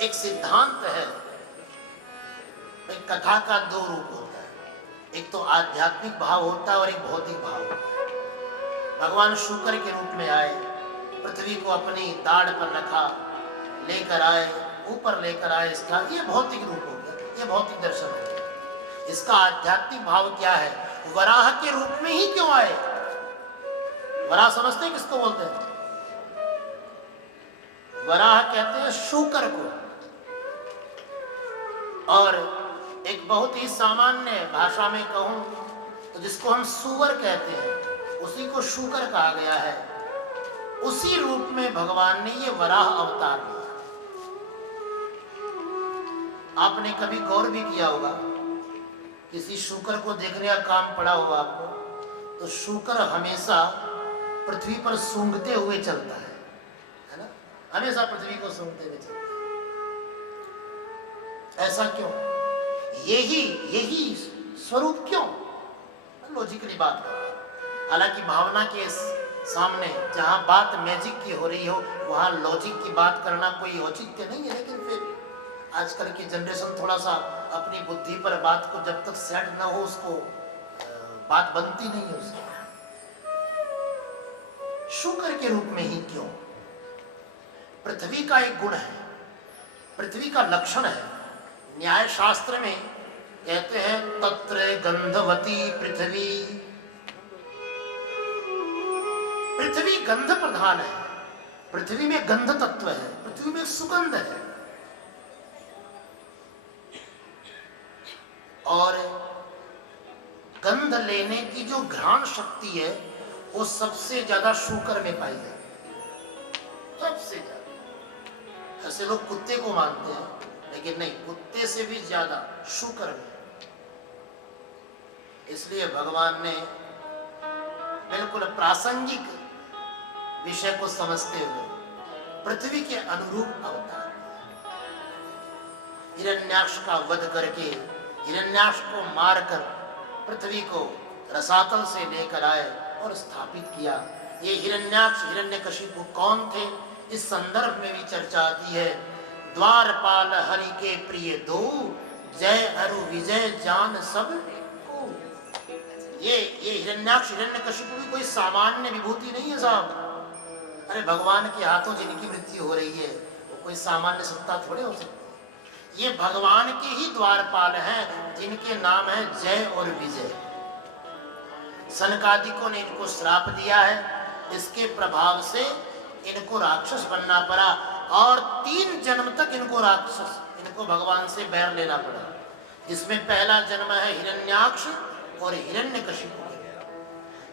एक सिद्धांत है, एक कथा का दो रूप होता है, एक तो आध्यात्मिक भाव होता है और एक भौतिक भाव होता है। भगवान शुक्र के रूप में आए, पृथ्वी को अपनी दाढ़ पर रखा, लेकर आए, ऊपर लेकर आए, इसका ये भौतिक रूप हो गया, ये भौतिक दर्शन हो गया। इसका आध्यात्मिक भाव क्या है? वराह के रूप में ही क्यों आए? वराह समझते हैं किसको बोलते हैं? वराह कहते हैं शुकर को। और एक बहुत ही सामान्य भाषा में कहूं तो जिसको हम सुअर कहते हैं, उसी को शुकर कहा गया है। उसी रूप में भगवान ने ये वराह अवतार लिया। आपने कभी गौर भी किया होगा, किसी शुकर को देखने का काम पड़ा होगा आपको, तो शुकर हमेशा पृथ्वी पर सूंघते हुए चलता है ना? हमेशा पृथ्वी को सूंघते हुए चलता है। ऐसा क्यों? यही स्वरूप क्यों? लॉजिकली बात कर, हालांकि भावना के सामने जहां बात मैजिक की हो रही हो वहां लॉजिक की बात करना कोई औचित्य नहीं है, लेकिन फिर आजकल की जनरेशन थोड़ा सा अपनी बुद्धि पर बात को जब तक सेट ना हो उसको बात बनती नहीं है उसकी। शुक्र के रूप में ही क्यों? पृथ्वी का एक गुण है, पृथ्वी का लक्षण है। न्याय शास्त्र में कहते हैं तत्र गंधवती पृथ्वी। पृथ्वी गंध प्रधान है, पृथ्वी में गंध तत्व है, पृथ्वी में सुगंध है। और गंध लेने की जो घ्राण शक्ति है वो सबसे ज्यादा शुकर में पाई जाती है, सबसे ज्यादा। ऐसे लोग कुत्ते को मानते हैं, लेकिन नहीं, कुत्ते से भी ज्यादा शुकर में। इसलिए भगवान ने बिल्कुल प्रासंगिक विषय को समझते हुए पृथ्वी के अनुरूप अवतार, हिरण्याक्ष का वध करके, हिरण्याक्ष को मारकर पृथ्वी को रसातल से लेकर आए और स्थापित किया। ये हिरण्याक्ष हिरण्यकशिपु कौन थे? इस संदर्भ में भी चर्चा आती है। द्वारपाल हरि के प्रिय दो, जय अरु विजय जान सब को। ये हिरण्याक्ष हिरण्यकशिपु भी कोई सामान्य विभूति नहीं है साहब। अरे भगवान के हाथों जिनकी मृत्यु हो रही है वो कोई सामान्य सत्ता थोड़े हो सकती। ये भगवान के ही द्वारपाल हैं जिनके नाम है जय और विजय। सनकादिकों ने इनको श्राप दिया है, इसके प्रभाव से इनको राक्षस बनना पड़ा और 3 जन्म तक इनको भगवान से बैर लेना पड़ा, जिसमें पहला जन्म है हिरण्याक्ष और हिरण्यकशिपु।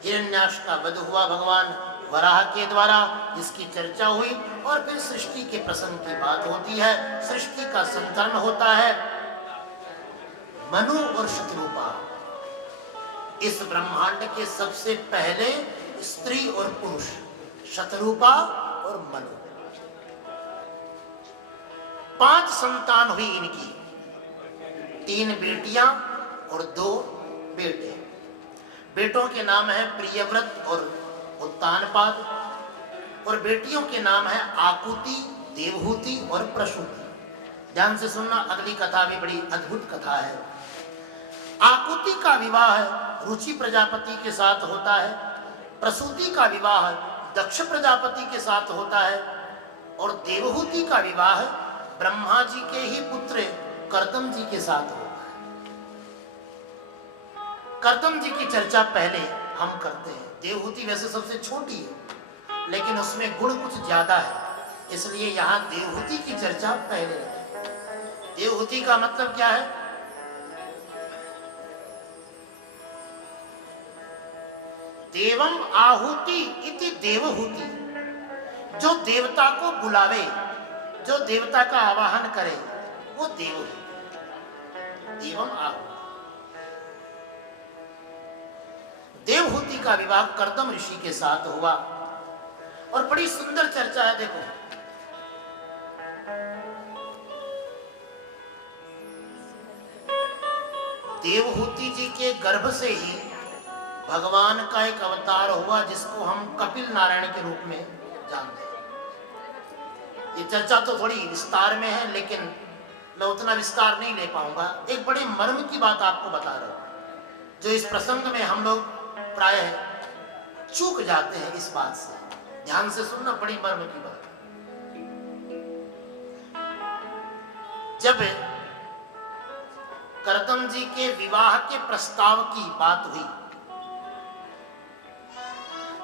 हिरण्याक्ष का वध हुआ भगवान वराह के द्वारा, जिसकी चर्चा हुई, और फिर सृष्टि के प्रसंग की बात होती है। सृष्टि का संतरण होता है। मनु और शतरूपा इस ब्रह्मांड के सबसे पहले स्त्री और पुरुष, शतरूपा और मनु। 5 संतान हुई इनकी, 3 बेटियां और 2 बेटे। बेटों के नाम है प्रियव्रत और उत्तानपाद, और बेटियों के नाम है आकुति, देवहूति और प्रसूति। ध्यान से सुनना, अगली कथा भी बड़ी अद्भुत कथा है। आकुति का विवाह रुचि प्रजापति के साथ होता है, प्रसूति का विवाह दक्ष प्रजापति के साथ होता है, और देवहूति का विवाह ब्रह्मा जी के ही पुत्र कर्दम जी के साथ होता है। कर्दम जी की चर्चा पहले हम करते हैं। देवहूति वैसे सबसे छोटी है, लेकिन उसमें गुण कुछ ज्यादा है, इसलिए यहां देवहूति की चर्चा पहले है। देवहूति का मतलब क्या है? देवम आहुति इति देवहूति। जो देवता को बुलावे, जो देवता का आवाहन करे, वो देवहूति। देवम आहुति। देवहूति का विवाह कर्दम ऋषि के साथ हुआ, और बड़ी सुंदर चर्चा है। देखो, देवहूति जी के गर्भ से ही भगवान का एक अवतार हुआ, जिसको हम कपिल नारायण के रूप में जानते हैं। ये चर्चा तो थोड़ी विस्तार में है, लेकिन मैं उतना विस्तार नहीं ले पाऊंगा। एक बड़े मर्म की बात आपको बता रहा हूं, जो इस प्रसंग में हम लोग प्रायः चूक जाते हैं इस बात से। ध्यान से सुनना, बड़ी मर्म की बात। जब करदम जी के विवाह के प्रस्ताव की बात हुई,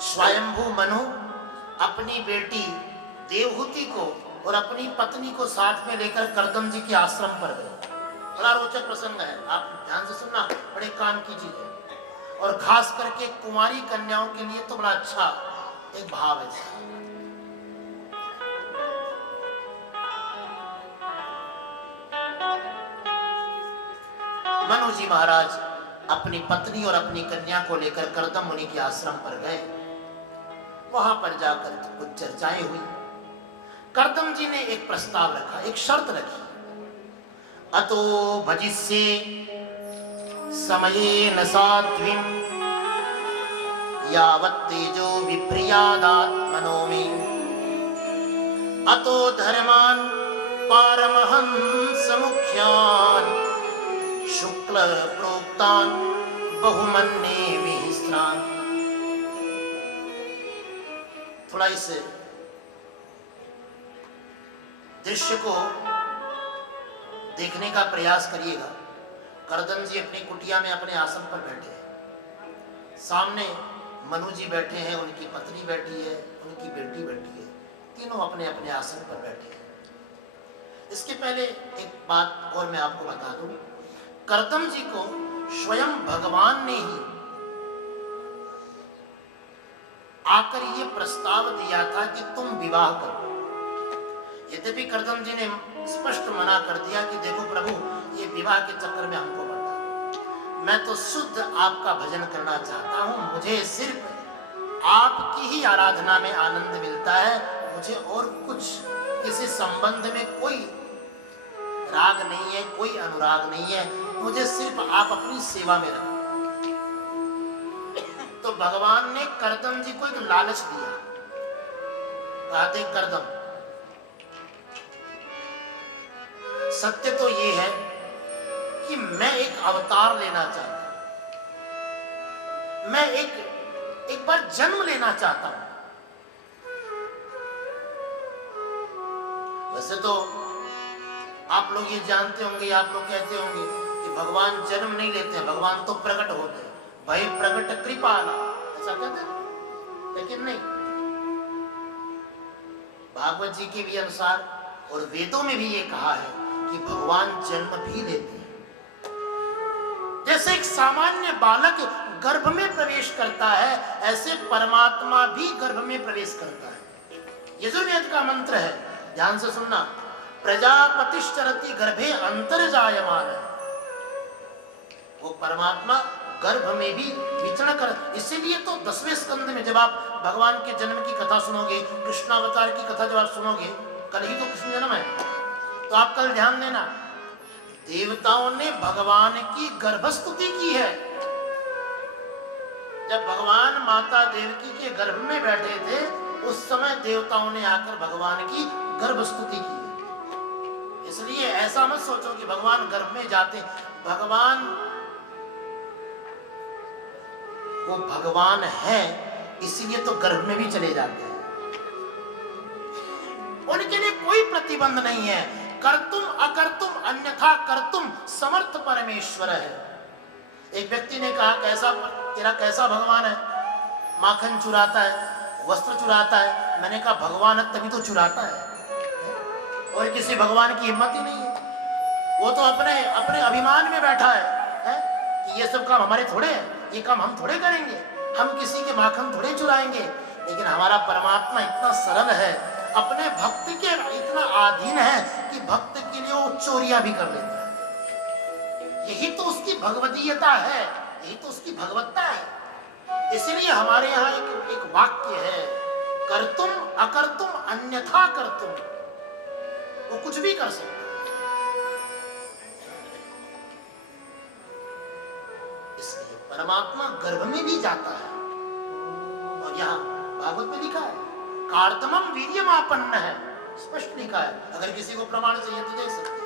स्वयंभू मनु अपनी बेटी देवहूति को और अपनी पत्नी को साथ में लेकर करदम जी के आश्रम पर गए। बड़ा रोचक प्रसंग है, आप ध्यान से सुनना, बड़े काम की चीज है। और खास करके कुंवारी कन्याओं के लिए तो बड़ा अच्छा एक भाव है। मनु जी महाराज अपनी पत्नी और अपनी कन्या को लेकर करदम मुनि के आश्रम पर गए। वहां पर जाकर कुछ चर्चाएं हुई। करदम जी ने एक प्रस्ताव रखा, एक शर्त रखी। अतो भजिष्ये समये न साध्वीं यावत् तेजो विप्रियादात्मनोमि अतो धर्मान् पारमहंस मुख्यान् शुक्ल प्रोक्तान् बहुमन्ये विहिस्रान्। थोड़ा इस दृश्य को देखने का प्रयास करिएगा। करदम जी अपनी कुटिया में अपने आसन पर बैठे हैं, सामने मनु जी बैठे हैं, उनकी पत्नी बैठी है, उनकी बेटी बैठी है, तीनों अपने अपने आसन पर बैठे हैं। इसके पहले एक बात और मैं आपको बता दूं, करदम जी को स्वयं भगवान ने ही आकर ये प्रस्ताव दिया था कि तुम विवाह करो। यद्यपि करदम जी ने स्पष्ट मना कर दिया कि देखो प्रभु, ये विवाह के चक्कर में हमको पड़ता, मैं तो शुद्ध आपका भजन करना चाहता हूँ, मुझे सिर्फ आपकी ही आराधना में आनंद मिलता है, मुझे और कुछ किसी संबंध में कोई राग नहीं है, कोई अनुराग नहीं है, मुझे सिर्फ आप अपनी सेवा में रखो। तो भगवान ने करदम जी को एक लालच दिया। कहते करदम, सत्य तो ये है कि मैं एक अवतार लेना चाहता हूं, मैं एक बार जन्म लेना चाहता हूं। वैसे तो आप लोग ये जानते होंगे, आप लोग कहते होंगे कि भगवान जन्म नहीं लेते हैं, भगवान तो प्रकट होते हैं, भाई प्रकट कृपाला, ऐसा कहते हैं। लेकिन नहीं, भागवत जी के भी अनुसार और वेदों में भी ये कहा है कि भगवान जन्म भी लेते हैं। जैसे एक सामान्य बालक गर्भ में प्रवेश करता है, ऐसे परमात्मा भी गर्भ में प्रवेश करता है। यजुर्वेद का मंत्र है, ध्यान से सुनना, प्रजापतिश्चरति गर्भे अंतर्जायमान। वो परमात्मा गर्भ में भी विचरण कर, इसीलिए तो 10वें स्कंद में जब आप भगवान के जन्म की कथा सुनोगे, कृष्णावतार की कथा जब आप सुनोगे, कल ही तो कृष्ण जन्म है, तो आप कल ध्यान देना, देवताओं ने भगवान की गर्भस्तुति की है। जब भगवान माता देवकी के गर्भ में बैठे थे, उस समय देवताओं ने आकर भगवान की गर्भस्तुति की। इसलिए ऐसा मत सोचो कि भगवान गर्भ में जाते, भगवान वो भगवान है, इसीलिए तो गर्भ में भी चले जाते हैं। उनके लिए कोई प्रतिबंध नहीं है, कर्तुम अकर्तुम अन्यथा कर्तुम समर्थ परमेश्वर है। एक व्यक्ति ने कहा, कैसा तेरा कैसा भगवान है, माखन चुराता है, वस्त्र चुराता है। मैंने कहा भगवान है तभी तो चुराता है, और किसी भगवान की हिम्मत ही नहीं है। वो तो अपने अपने अभिमान में बैठा है कि ये सब काम हमारे थोड़े हैं, ये काम हम थोड़े करेंगे, हम किसी के माखन थोड़े चुराएंगे। लेकिन हमारा परमात्मा इतना सरल है, अपने भक्त के इतना अधीन है कि भक्त के लिए वो चोरियां भी कर लेता है। यही तो उसकी भगवदीयता है, यही तो उसकी भगवत्ता है। इसीलिए हमारे यहाँ एक वाक्य है, कर्तुम अकर्तुम अन्यथा कर्तुम। वो कुछ भी कर सकता है। इसलिए परमात्मा गर्भ में भी जाता है, और यहाँ भागवत में लिखा है कार्तमम वीर्यमापन्न है। स्पष्ट लिखा है, अगर किसी को प्रमाण चाहिए तो देख सकते हैं।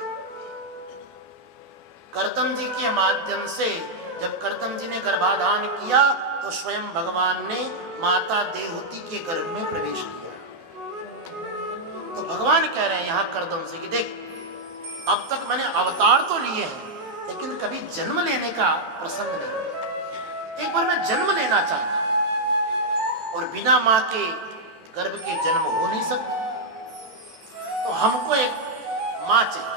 कर्दम जी के माध्यम से जब कर्दम जी ने गर्भाधान किया तो स्वयं भगवान ने माता देवहूति के गर्भ में प्रवेश किया। तो भगवान कह रहे हैं यहां कर्दम से कि देख, अब तक मैंने अवतार तो लिए हैं लेकिन कभी जन्म लेने का प्रसंग नहीं। एक बार मैं जन्म लेना चाहता और बिना मां के गर्भ के जन्म हो नहीं सकता, तो हमको एक मां चाहिए।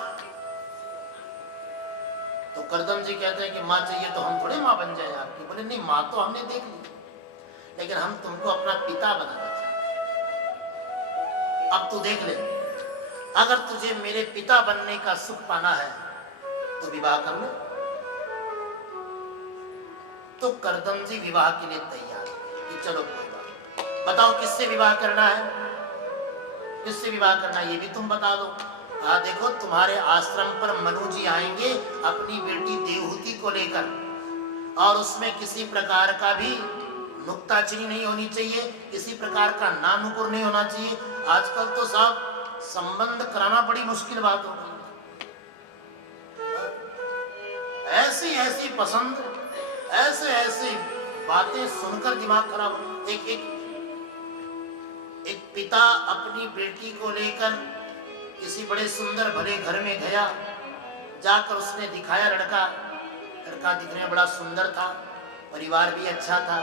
तो कर्दम जी कहते हैं कि मां चाहिए तो हम थोड़े मां बन जाए आपकी। बोले नहीं, मां तो हमने देख ली, लेकिन हम तुमको अपना पिता बनाना चाहते। अब तू देख ले, अगर तुझे मेरे पिता बनने का सुख पाना है तो विवाह कर ले। तो कर्दम जी विवाह के लिए तैयार कि चलो कोई बात, बताओ किससे विवाह करना है, किससे विवाह करना है ये भी तुम बता दो। देखो, तुम्हारे आश्रम पर मनु जी आएंगे अपनी बेटी देवहूति को लेकर, और उसमें किसी प्रकार का भी नुक्ताचीनी नहीं होनी चाहिए, किसी प्रकार का नानुकुर नहीं होना चाहिए। आजकल तो साहब संबंध कराना बड़ी मुश्किल बात हो गई। ऐसी ऐसी पसंद, ऐसे ऐसी बातें सुनकर दिमाग खराब। एक पिता अपनी बेटी को लेकर किसी बड़े सुंदर भले घर में गया, जाकर उसने दिखाया लड़का दिखने में बड़ा सुंदर था, परिवार भी अच्छा था,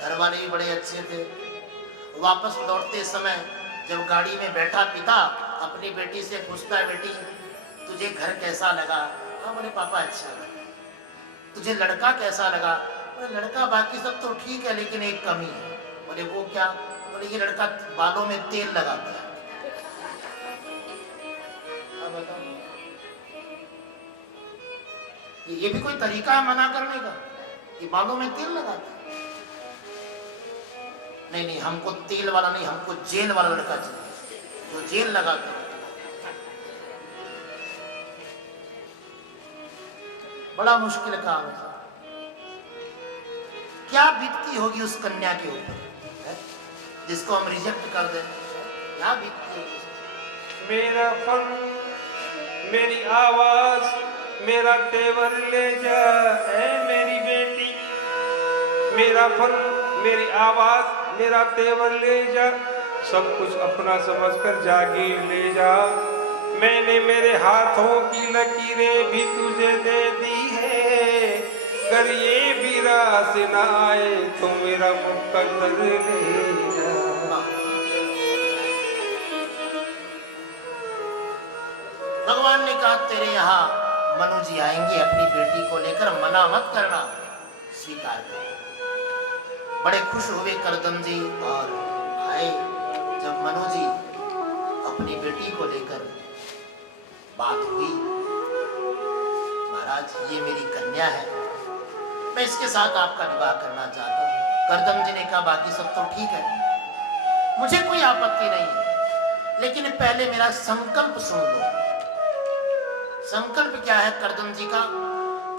घर वाले भी बड़े अच्छे थे। वापस लौटते समय जब गाड़ी में बैठा पिता अपनी बेटी से पूछता है, बेटी तुझे घर कैसा लगा? हाँ, बोले पापा अच्छा लगा। तुझे लड़का कैसा लगा? बोले लड़का बाकी सब तो ठीक है लेकिन एक कमी है। बोले वो क्या? बोले ये लड़का बालों में तेल लगाता है। ये भी कोई तरीका है मना करने का कि बालों में तेल लगाता है? नहीं, हमको तेल वाला नहीं, हमको जेल वाला लड़का चाहिए जो जेल लगाता है। बड़ा मुश्किल काम है। क्या बीतती होगी उस कन्या के ऊपर जिसको हम रिजेक्ट कर दें? क्या बीतती होगी? मेरा फल, मेरी आवाज, मेरा तेवर ले जा है मेरी बेटी। मेरा फल, मेरी आवाज, मेरा तेवर ले जा, सब कुछ अपना समझकर जागीर ले जा। मैंने मेरे हाथों की लकीरें भी तुझे दे दी है, अगर ये भी रास न आए तो मेरा मुकद्दर ले जा। भगवान ने कहा तेरे यहाँ मनु जी आएंगे अपनी बेटी को लेकर, मना मत करना, स्वीकार कर। बड़े खुश हुए कर्दम जी और आए। जब मनु जी अपनी बेटी को लेकर बात हुई, महाराज ये मेरी कन्या है, मैं इसके साथ आपका विवाह करना चाहता हूँ। कर्दम जी ने कहा बाकी सब तो ठीक है, मुझे कोई आपत्ति नहीं है, लेकिन पहले मेरा संकल्प सुन लो। संकल्प क्या है कर्दम जी का?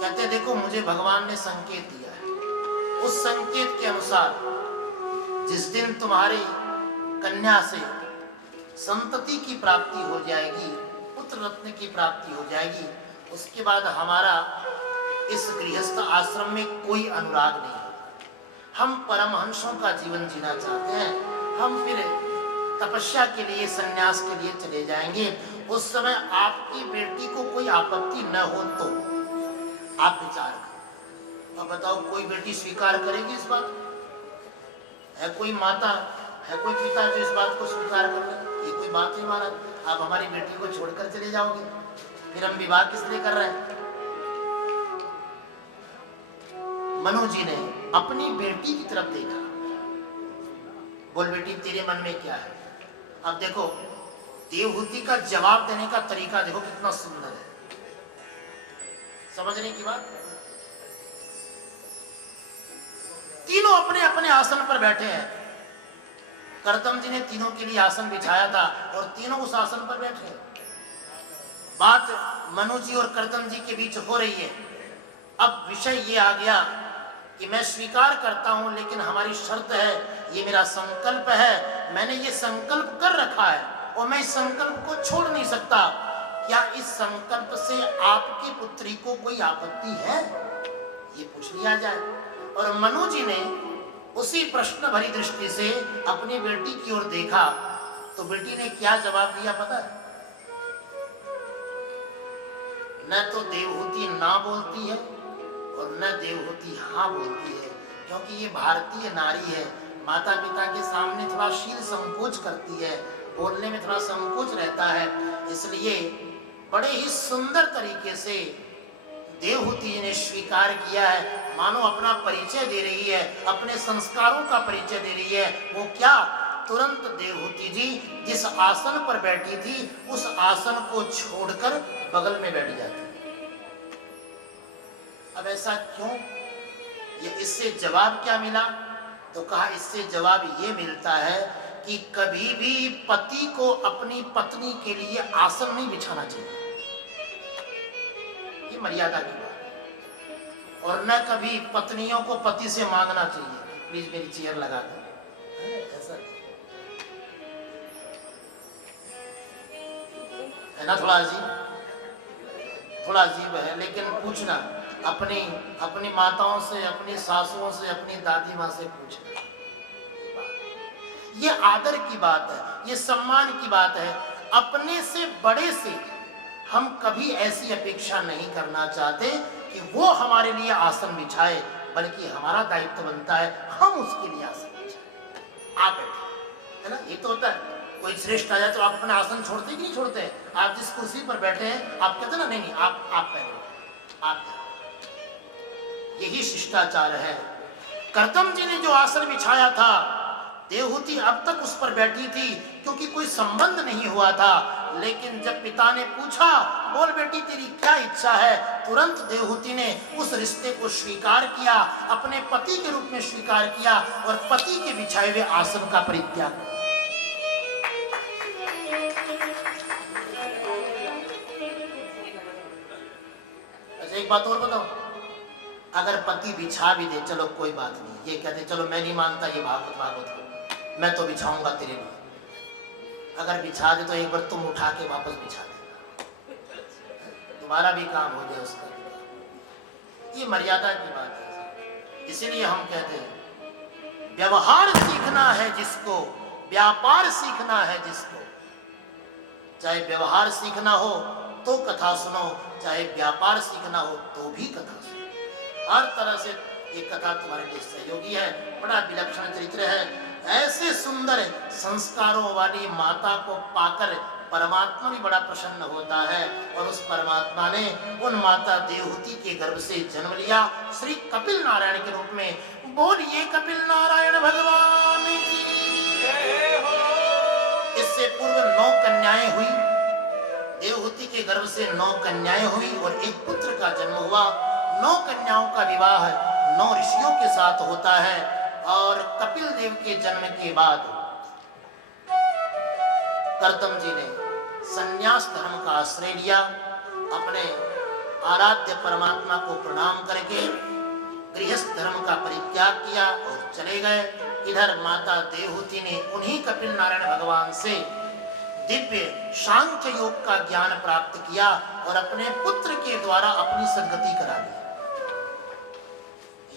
कहते देखो, मुझे भगवान ने संकेत दिया है, उस संकेत के अनुसार जिस दिन तुम्हारी कन्या से संतति की प्राप्ति हो जाएगी, पुत्र रत्न की प्राप्ति हो जाएगी, उसके बाद हमारा इस गृहस्थ आश्रम में कोई अनुराग नहीं होगा। हम परमहंसों का जीवन जीना चाहते हैं, हम फिर तपस्या के लिए, संन्यास के लिए चले जाएंगे। उस समय आपकी बेटी को कोई आपत्ति न हो तो आप विचार करें। अब बताओ, कोई बेटी स्वीकार करेगी इस बात? है कोई माता, है कोई पिता जो इस बात को स्वीकार कर ले? ये कोई बात नहीं महाराज, आप हमारी बेटी को छोड़कर चले जाओगे, फिर हम विवाह किस लिए कर रहे हैं? मनु जी ने अपनी बेटी की तरफ देखा। बोल बेटी, तेरे मन में क्या है? अब देखो, देवहूति का जवाब देने का तरीका देखो कितना सुंदर है, समझने की बात। तीनों अपने अपने आसन पर बैठे हैं। कर्दम जी ने तीनों के लिए आसन बिछाया था और तीनों उस आसन पर बैठे हैं। बात मनु जी और कर्दम जी के बीच हो रही है। अब विषय ये आ गया कि मैं स्वीकार करता हूं, लेकिन हमारी शर्त है, ये मेरा संकल्प है, मैंने ये संकल्प कर रखा है और मैं इस संकल्प को छोड़ नहीं सकता। क्या इस संकल्प से आपकी पुत्री को कोई आपत्ति है? ये पूछ लिया जाए। और मनु जी ने उसी प्रश्न भरी दृष्टि से अपनी बेटी की ओर देखा तो बेटी ने क्या जवाब दिया पता है? न तो देवहूति ना बोलती है और न देवहूति हाँ बोलती है, क्योंकि ये भारतीय नारी है, माता पिता के सामने थोड़ा शील संकोच करती है, बोलने में थोड़ा संकोच रहता है। इसलिए बड़े ही सुंदर तरीके से देवहूति जी ने स्वीकार किया है, मानो अपना परिचय दे रही है, अपने संस्कारों का परिचय दे रही है। वो क्या? तुरंत देवहूति जी जिस आसन पर बैठी थी उस आसन को छोड़कर बगल में बैठ जाती। अब ऐसा क्यों? ये इससे जवाब क्या मिला? तो कहा इससे जवाब ये मिलता है कि कभी भी पति को अपनी पत्नी के लिए आसन नहीं बिछाना चाहिए, ये मर्यादा की बात है। और न कभी पत्नियों को पति से मांगना चाहिए प्लीज मेरी चेयर लगा दो, ऐसा है ना। थोड़ा अजीब है, लेकिन पूछना अपनी माताओं से, अपनी सासुओं से, अपनी दादी माँ से पूछना। ये आदर की बात है, ये सम्मान की बात है। अपने से बड़े से हम कभी ऐसी अपेक्षा नहीं करना चाहते कि वो हमारे लिए आसन बिछाए, बल्कि हमारा दायित्व बनता है हम उसके लिए आसन बिछाए। आप बैठे, है ना। ये तो होता है, कोई श्रेष्ठ आ जाए तो आप अपना आसन छोड़ते कि नहीं छोड़ते? आप जिस कुर्सी पर बैठे हैं आप कहते ना नहीं आप पहले आप। यही शिष्टाचार है। कर्दम जी ने जो आसन बिछाया था, देवहूति अब तक उस पर बैठी थी क्योंकि कोई संबंध नहीं हुआ था। लेकिन जब पिता ने पूछा, बोल बेटी तेरी क्या इच्छा है, तुरंत देवहूति ने उस रिश्ते को स्वीकार किया, अपने पति के रूप में स्वीकार किया और पति के बिछाए हुए आसन का परित्याग। एक बात और बताओ, अगर पति बिछा भी दे चलो कोई बात नहीं, ये कहते चलो मैं नहीं मानता ये भागवत को, मैं तो बिछाऊंगा तेरे लिए। अगर बिछा दे तो एक बार तुम उठा के वापस बिछा देना, तुम्हारा भी काम हो जाए उसका। ये मर्यादा की बात है। इसीलिए हम कहते हैं व्यवहार सीखना है जिसको, व्यापार सीखना है जिसको। चाहे व्यवहार सीखना हो तो कथा सुनो, चाहे व्यापार सीखना हो तो भी कथा सुनो। हर तरह से ये कथा तुम्हारे लिए सहयोगी है। बड़ा विलक्षण चरित्र है। ऐसे सुंदर संस्कारों वाली माता को पाकर परमात्मा भी बड़ा प्रसन्न होता है और उस परमात्मा ने उन माता देवहूति के गर्भ से जन्म लिया श्री कपिल नारायण के रूप में। बोलिए कपिल नारायण भगवान की जय हो। इससे पूर्व 9 कन्याएं हुई, देवहूति के गर्भ से 9 कन्याएं हुई और एक पुत्र का जन्म हुआ। 9 कन्याओं का विवाह 9 ऋषियों के साथ होता है और कपिल देव के जन्म के बाद कर्दम जी ने संन्यास धर्म का आश्रय लिया। अपने आराध्य परमात्मा को प्रणाम करके गृहस्थ धर्म का परित्याग किया और चले गए। इधर माता देवहूति ने उन्हीं कपिल नारायण भगवान से दिव्य सांख्य योग का ज्ञान प्राप्त किया और अपने पुत्र के द्वारा अपनी सद्गति करा ली।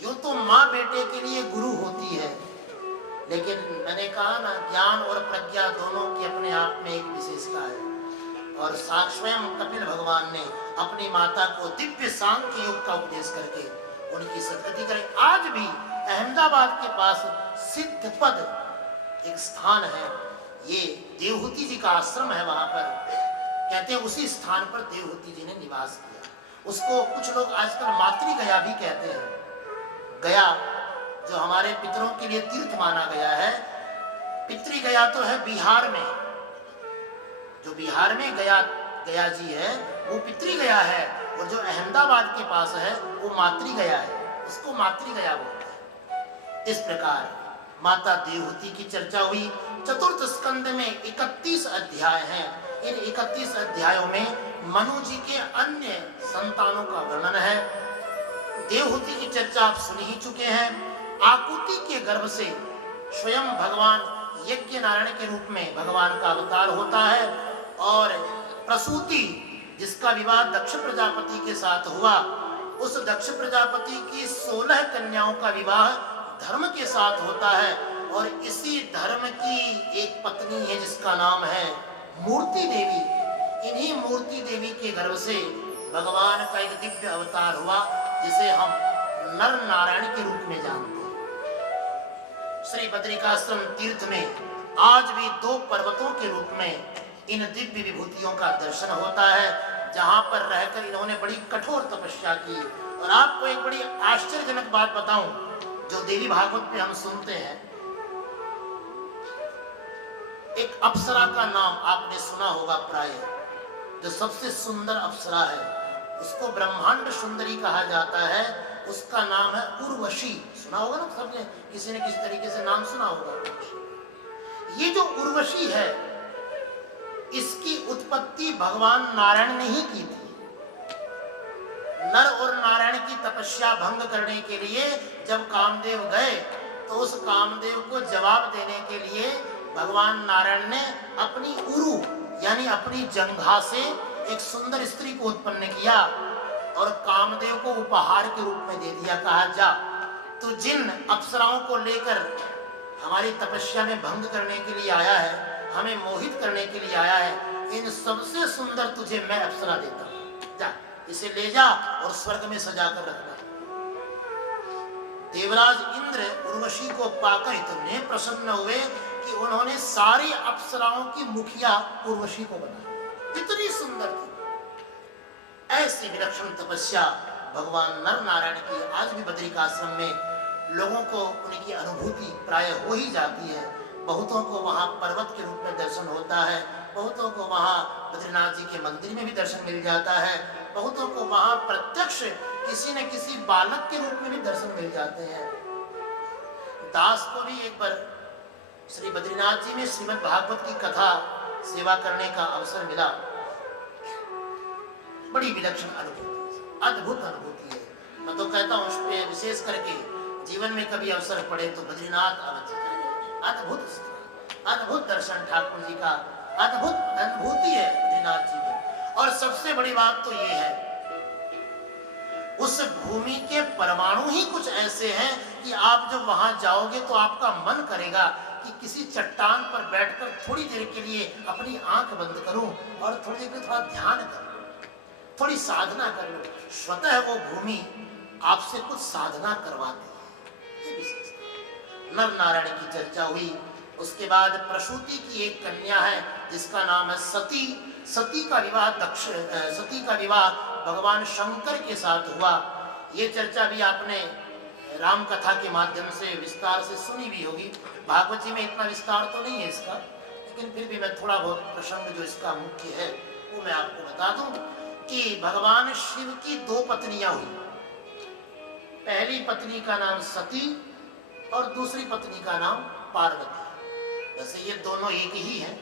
यूं तो माँ बेटे के लिए गुरु होती है, लेकिन मैंने कहा ना ज्ञान और प्रज्ञा दोनों की अपने आप में एक विशेषता है। और स्वयं कपिल भगवान ने अपनी माता को दिव्य सांख्य योग का उपदेश करके उनकी सद्गति करी। आज भी अहमदाबाद के पास सिद्धपद एक स्थान है, ये देवहूति जी का आश्रम है। वहां पर कहते हैं उसी स्थान पर देवहूति जी ने निवास किया। उसको कुछ लोग आजकल मातृ गया भी कहते हैं। गया जो हमारे पितरों के लिए तीर्थ माना गया है, पितृ गया तो है बिहार में, जो बिहार में गया जी है वो पितृ गया है, और जो अहमदाबाद के पास है वो मातृ गया है, उसको मातृ गया बोलते हैं। इस प्रकार माता देवहूति की चर्चा हुई। चतुर्थ स्कंद में 31 अध्याय हैं। इन 31 अध्यायों में मनु जी के अन्य संतानों का वर्णन है। देवहूति की चर्चा आप सुन ही चुके हैं। आकुति के गर्भ से स्वयं भगवान यज्ञ नारायण के रूप में भगवान का अवतार होता है। और प्रसूति, जिसका विवाह दक्ष प्रजापति के साथ हुआ, उस दक्ष प्रजापति की 16 कन्याओं का विवाह धर्म के साथ होता है। और इसी धर्म की एक पत्नी है जिसका नाम है मूर्ति देवी। इन्हीं मूर्ति देवी के गर्भ से भगवान का एक दिव्य अवतार हुआ, जिसे हम नर नारायण के रूप में जानते हैं। श्री बद्रिकाश्रम तीर्थ में आज भी 2 पर्वतों के रूप में इन दिव्य विभूतियों का दर्शन होता है, जहां पर रहकर इन्होंने बड़ी कठोर तपस्या की। और आपको एक बड़ी आश्चर्यजनक बात बताऊं, जो देवी भागवत में हम सुनते हैं, एक अप्सरा का नाम आपने सुना होगा प्राय, जो सबसे सुंदर अप्सरा है, उसको ब्रह्मांड सुंदरी कहा जाता है। उसका नाम है उर्वशी। सुना होगा ना सबने, किसी ने किसी तरीके से नाम सुना होगा। ये जो उर्वशी है, इसकी उत्पत्ति भगवान नारायण ने ही की थी। नर और नारायण की तपस्या भंग करने के लिए जब कामदेव गए, तो उस कामदेव को जवाब देने के लिए भगवान नारायण ने अपनी उरु यानी अपनी जंघा से एक सुंदर स्त्री को उत्पन्न किया और कामदेव को उपहार के रूप में दे दिया। कहा, जा तो जिन अप्सराओं को लेकर हमारी तपस्या में भंग करने के लिए आया है, हमें मोहित करने के लिए आया है, इन सबसे सुंदर तुझे मैं अप्सरा देता हूं, जा इसे ले जा और स्वर्ग में सजा कर रखना। देवराज इंद्र उर्वशी को पाकर इतने प्रसन्न हुए कि उन्होंने सारी अप्सराओं की मुखिया उर्वशी को बनाया। इतनी सुंदर थी। ऐसी विलक्षण तपस्या भगवान नर नारायण की आज भी बद्रिकाश्रम में लोगों को उनकी अनुभूति प्राय हो ही जाती है। बहुतों को वहां पर्वत के रूप में दर्शन होता है, बहुतों को वहां बद्रीनाथ जी के मंदिर में भी दर्शन मिल जाता है, बहुतों को वहां प्रत्यक्ष किसी न किसी बालक के रूप में भी दर्शन मिल जाते हैं। दास को भी एक बार श्री बद्रीनाथ जी में श्रीमद् भागवत की कथा सेवा करने का अवसर मिला। बड़ी विलक्षण अनुभूति, अद्भुत अनुभूति है। मैं तो कहता हूँ, उस पे विशेष करके जीवन में कभी अवसर पड़े तो बद्रीनाथ अवश्य जाए। अद्भुत दर्शन ठाकुर जी का, अद्भुत अनुभूति है बद्रीनाथ जी में। और सबसे बड़ी बात तो ये है, उस भूमि के परमाणु ही कुछ ऐसे हैं कि आप जब वहां जाओगे तो आपका मन करेगा कि किसी चट्टान पर बैठकर थोड़ी देर के लिए अपनी आंख बंद करूं और थोड़ी देर के थोड़ा ध्यान करूं, थोड़ी साधना कर लो। स्वतः वो भूमि आपसे कुछ साधना करवाती है। ये विशेषता। नर नारायण की चर्चा हुई। उसके बाद प्रसूति की एक कन्या है जिसका नाम है सती। सती का विवाह भगवान शंकर के साथ हुआ। ये चर्चा भी आपने राम कथा के माध्यम से विस्तार से सुनी भी होगी। भागवत जी में इतना विस्तार तो नहीं है इसका, लेकिन फिर भी मैं थोड़ा बहुत प्रसंग जो इसका मुख्य है वो मैं आपको बता दूं कि भगवान शिव की 2 पत्नियां हुई। पहली पत्नी का नाम सती और दूसरी पत्नी का नाम पार्वती। वैसे ये दोनों एक ही हैं,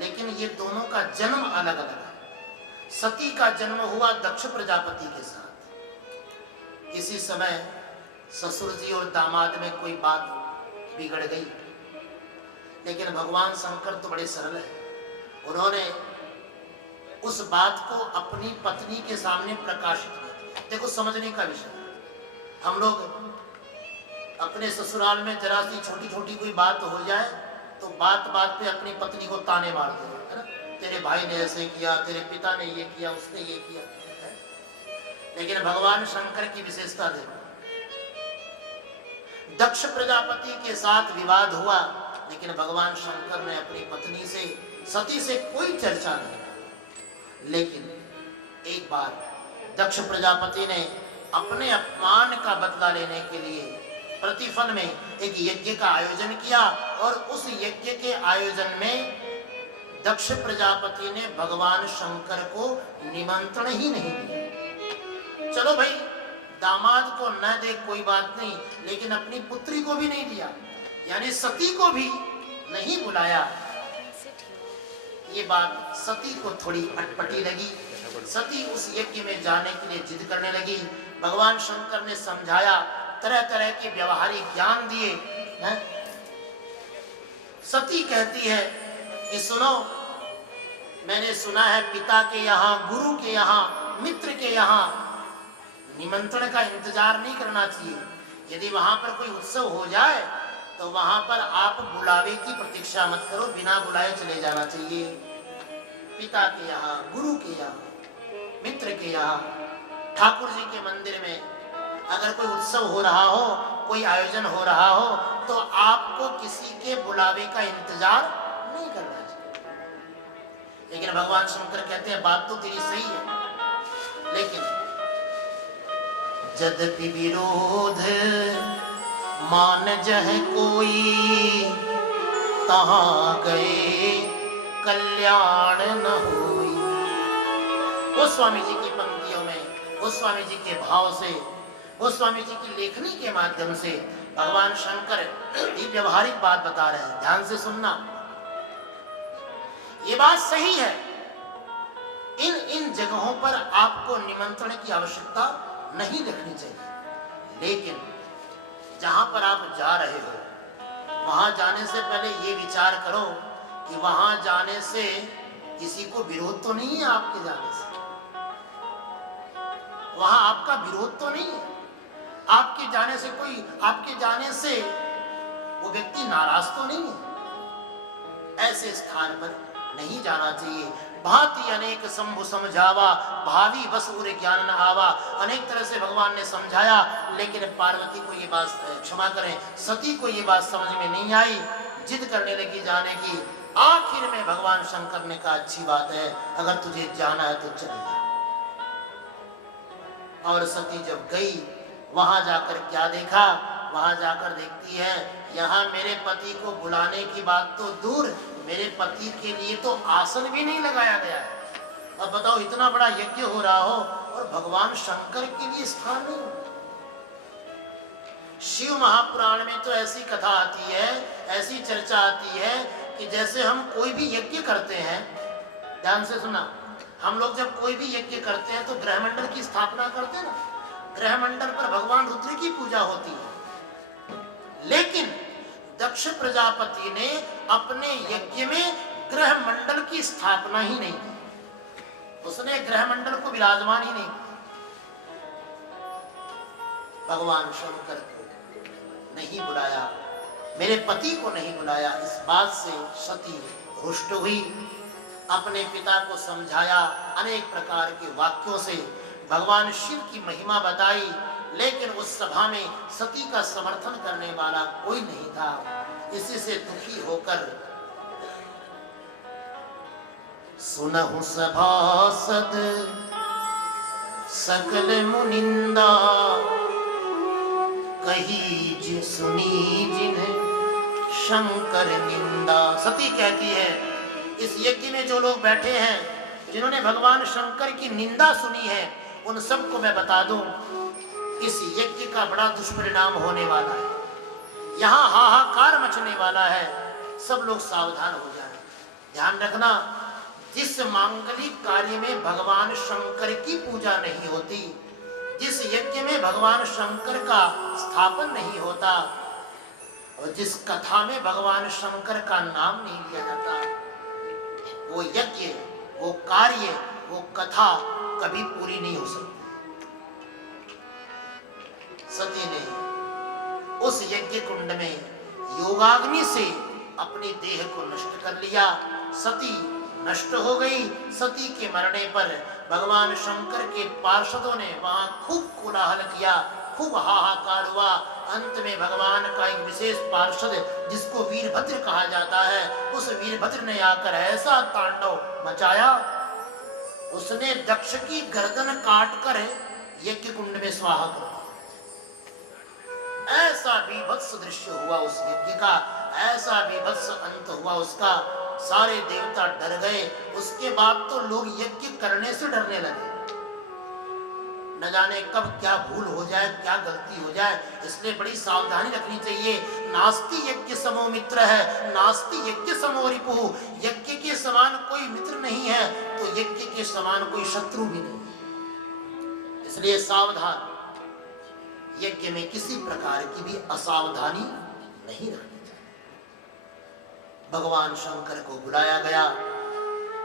लेकिन ये दोनों का जन्म अलग अलग है। सती का जन्म हुआ दक्ष प्रजापति के साथ। इसी समय ससुर जी और दामाद में कोई बात बिगड़ गई, लेकिन भगवान शंकर तो बड़े सरल है। उन्होंने उस बात को अपनी पत्नी के सामने प्रकाशित किया। देखो, समझने का विषय, हम लोग अपने ससुराल में जरा सी छोटी छोटी कोई बात हो जाए तो बात बात पे अपनी पत्नी को ताने मारते हैं, है ना? तेरे भाई ने ऐसे किया, तेरे पिता ने ये किया, उसने ये किया है? लेकिन भगवान शंकर की विशेषता देखो, दक्ष प्रजापति के साथ विवाद हुआ, लेकिन भगवान शंकर ने अपनी पत्नी से, सती से कोई चर्चा नहीं। लेकिन एक बार दक्ष प्रजापति ने अपने अपमान का बदला लेने के लिए प्रतिफल में एक यज्ञ का आयोजन किया और उस यज्ञ के आयोजन में दक्ष प्रजापति ने भगवान शंकर को निमंत्रण ही नहीं दिया। चलो भाई, दामाद को न दे कोई बात नहीं, लेकिन अपनी पुत्री को भी नहीं दिया, यानी सती को भी नहीं बुलाया। ये बात सती को थोड़ी अटपटी लगी। सती उस यज्ञ में जाने के लिए जिद करने लगी। भगवान शंकर ने समझाया, तरह तरह के व्यवहारिक ज्ञान दिए, सती कहती है कि सुनो, मैंने सुना है पिता के यहाँ, गुरु के यहाँ, मित्र के यहाँ निमंत्रण का इंतजार नहीं करना चाहिए। यदि वहां पर कोई उत्सव हो जाए तो वहां पर आप बुलावे की प्रतीक्षा मत करो, बिना बुलाए चले जाना चाहिए। पिता के यहाँ, गुरु के यहाँ, मित्र के यहाँ, ठाकुर जी के मंदिर में अगर कोई उत्सव हो रहा हो, कोई आयोजन हो रहा हो, तो आपको किसी के बुलावे का इंतजार नहीं करना चाहिए। लेकिन भगवान शंकर कहते हैं बात तो तेरी सही है, लेकिन यद्यपि विरोध मान जह कोई, तहां गए कल्याण न होई। गोस्वामी जी की पंक्तियों में, गोस्वामी जी के भाव से, गोस्वामी जी की लेखनी के माध्यम से भगवान शंकर एक व्यवहारिक बात बता रहे हैं। ध्यान से सुनना, ये बात सही है, इन इन जगहों पर आपको निमंत्रण की आवश्यकता नहीं रखनी चाहिए। लेकिन जहां पर आप जा रहे हो, वहां जाने से पहले ये विचार करो कि वहां जाने से किसी को विरोध तो नहीं है, आपके जाने से वहां आपका विरोध तो नहीं है, आपके जाने से कोई, आपके जाने से वो व्यक्ति नाराज तो नहीं है। ऐसे स्थान पर नहीं जाना चाहिए। भांति अनेक शंभु समझावा, भावी बस उर ज्ञान न आवा। अनेक तरह से भगवान ने समझाया, लेकिन पार्वती को ये बात, क्षमा करें, सती को ये बात समझ में नहीं आई, जिद करने लगी जाने की। आखिर में भगवान शंकर ने कहा अच्छी बात है, अगर तुझे जाना है तो चले जा। और सती जब गई, वहां जाकर क्या देखा, वहां जाकर देखती है यहाँ मेरे पति को बुलाने की बात तो दूर, मेरे पति के लिए तो आसन भी नहीं लगाया गया है। अब बताओ, इतना बड़ा यज्ञ हो रहा हो और भगवान शंकर के लिए स्थान नहीं। शिव महापुराण में तो ऐसी कथा आती है, ऐसी चर्चा आती है कि जैसे हम कोई भी यज्ञ करते हैं, ध्यान से सुना, हम लोग जब कोई भी यज्ञ करते हैं तो ग्रहमंडल की स्थापना करते हैं ना, ग्रहमंडल पर भगवान रुद्र की पूजा होती है। लेकिन दक्ष प्रजापति ने अपने यज्ञ में ग्रहमंडल की स्थापना ही नहीं की, उसने ग्रहमंडल को विराजमान ही नहीं। भगवान शंकर को नहीं बुलाया, मेरे पति को नहीं बुलाया, इस बात से सती रुष्ट हुई। अपने पिता को समझाया, अनेक प्रकार के वाक्यों से भगवान शिव की महिमा बताई, लेकिन उस सभा में सती का समर्थन करने वाला कोई नहीं था। इसी से दुखी होकर सुनहु सभासद सकल मुनिंदा, कही जिन सुनी जिन्हें शंकर निंदा। सती कहती है इस यज्ञ में जो लोग बैठे हैं, जिन्होंने भगवान शंकर की निंदा सुनी है, उन सबको मैं बता दूं, इस यज्ञ का बड़ा दुष्परिणाम होने वाला है, यहाँ हाहाकार मचने वाला है। सब लोग सावधान हो जाएं। ध्यान रखना, जिस मांगलिक कार्य में भगवान शंकर की पूजा नहीं होती, जिस यज्ञ में भगवान शंकर का स्थापन नहीं होता, और जिस कथा में भगवान शंकर का नाम नहीं लिया जाता, वो यज्ञ, वो कार्य, वो कथा कभी पूरी नहीं हो सकती। सती ने उस यज्ञ कुंड में योगाग्नि से अपने देह को नष्ट कर लिया। सती नष्ट हो गई। सती के मरने पर भगवान शंकर के पार्षदों ने वहां खूब कोलाहल किया, खूब हाहाकार हुआ। अंत में भगवान का एक विशेष पार्षद, जिसको वीरभद्र कहा जाता है, उस वीरभद्र ने आकर ऐसा तांडव मचाया, उसने दक्ष की गर्दन काटकर यज्ञ कुंड में स्वाहा कर दिया। ऐसा बीभत्स दृश्य हुआ उस यज्ञ का, ऐसा बीभत्स अंत हुआ उसका। सारे देवता डर गए। उसके बाद तो लोग यज्ञ करने से डरने लगे। न जाने कब क्या भूल हो जाए, क्या गलती हो जाए, इसलिए बड़ी सावधानी रखनी चाहिए। नास्ति यज्ञ समो मित्र है, नास्ति यज्ञ समो रिपुः। यज्ञ के समान कोई मित्र नहीं है तो यज्ञ के समान कोई शत्रु भी नहीं। इसलिए सावधान, यज्ञ में किसी प्रकार की भी असावधानी नहीं रखनी चाहिए। भगवान शंकर को बुलाया गया।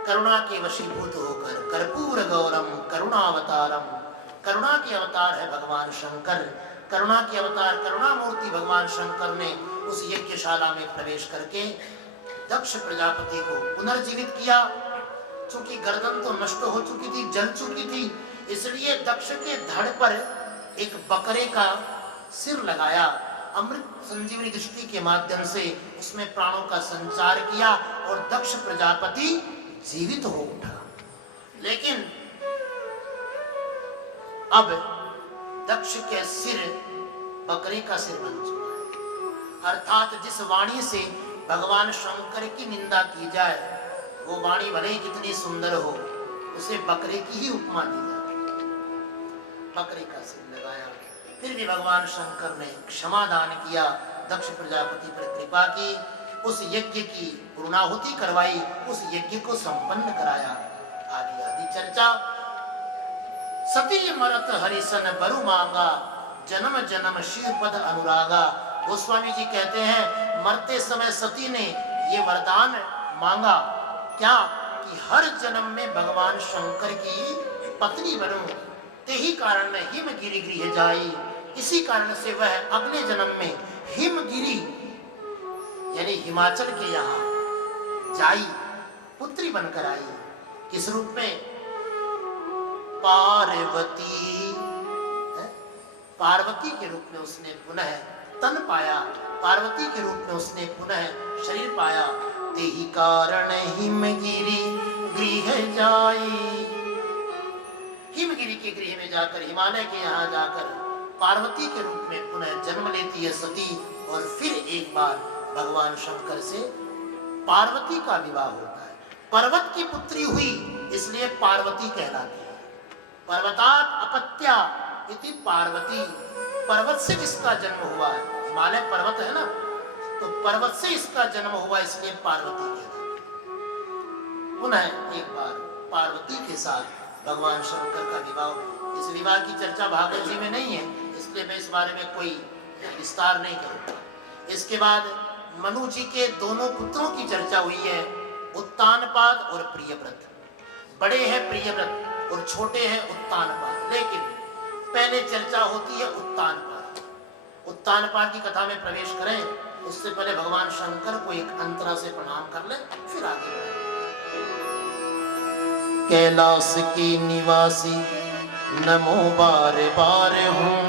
करुणा के वशीभूत होकर कर्पूर गौरम करुणावतारम, करुणा के अवतार है भगवान शंकर। करुणा के अवतार करुणा मूर्ति भगवान शंकर ने उस यज्ञशाला में प्रवेश करके दक्ष प्रजापति को पुनर्जीवित किया। चूंकि गर्दन तो नष्ट हो चुकी थी, जल चुकी थी, इसलिए दक्ष के धड़ पर एक बकरे का सिर लगाया। अमृत संजीवनी दृष्टि के माध्यम से उसमें प्राणों का संचार किया और दक्ष प्रजापति जीवित हो उठा। लेकिन अब दक्ष के सिर बकरे का सिर बन चुका है। अर्थात जिस वाणी से भगवान शंकर की निंदा की जाए, वो वाणी भले ही कितनी सुंदर हो, उसे बकरे की ही उपमा दी जाती। बकरे का सिर लगाया, फिर भी भगवान शंकर ने क्षमा दान किया, दक्ष प्रजापति पर कृपा की, उस यज्ञ की पूर्णाहुति करवाई, उस यज्ञ को संपन्न कराया। आदि आदि चर्चा। सती मरत हरिसन बरु मांगा, जन्म जन्म शिव पद अनुरागा। गोस्वामी जी कहते हैं मरते समय सती ने ये वरदान मांगा, क्या कि हर जन्म में भगवान शंकर की पत्नी बनूं, तेही कारण में हिमगिरि गृह जाई। इसी कारण से वह अगले जन्म में हिमगिरि यानी हिमाचल के यहाँ जाई, पुत्री बनकर आई। किस रूप में? पार्वती, पार्वती के रूप में उसने पुनः तन पाया, पार्वती के रूप में उसने पुनः शरीर पाया। तेही कारण हिमगिरि गृह जाई, हिमगिरि के गृह में जाकर, हिमालय के यहाँ जाकर पार्वती के रूप में पुनः जन्म लेती है सती, और फिर एक बार भगवान शंकर से पार्वती का विवाह होता है। पर्वत की पुत्री हुई इसलिए पार्वती कहलाती है। पर्वतात् अपत्या इति पार्वती, पर्वत से जिसका जन्म हुआ है, हिमालय पर्वत है ना, तो पर्वत से इसका जन्म हुआ इसलिए पार्वती कहलाती है। पुनः एक बार पार्वती के साथ भगवान शंकर का विवाह। इस विवाह की चर्चा भागवत जी में नहीं है, इसलिए मैं इस बारे में कोई विस्तार नहीं करूंगा। इसके बाद मनु जी के दोनों पुत्रों की चर्चा हुई है, उत्तानपाद और प्रियव्रत। बड़े हैं प्रियव्रत और छोटे हैं उत्तानपाद, लेकिन पहले चर्चा होती है उत्तानपाद। उत्तानपाद की कथा में प्रवेश करें उससे पहले भगवान शंकर को एक अंतरा से प्रणाम कर ले, फिर आगे बढ़ें। कैलाश की निवासी नमो बार बार हूँ,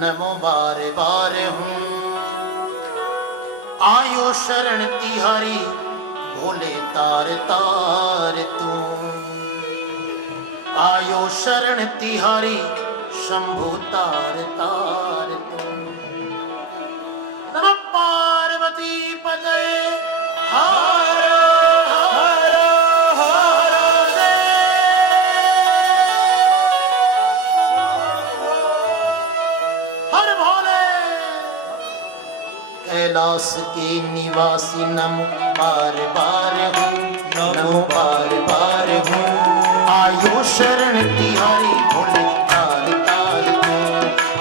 नमो बार बार हूँ। आयो शरण तिहारी भोले तार तार तू, आयो शरण तिहारी शंभु तार तार तू। नमः पार्वती पते हर हर हर हर भोले। कैलाश के निवासी नमो बार बार हूँ, नमो बार बार हूँ। आयो शरण तिहारी भोले तार तार तू,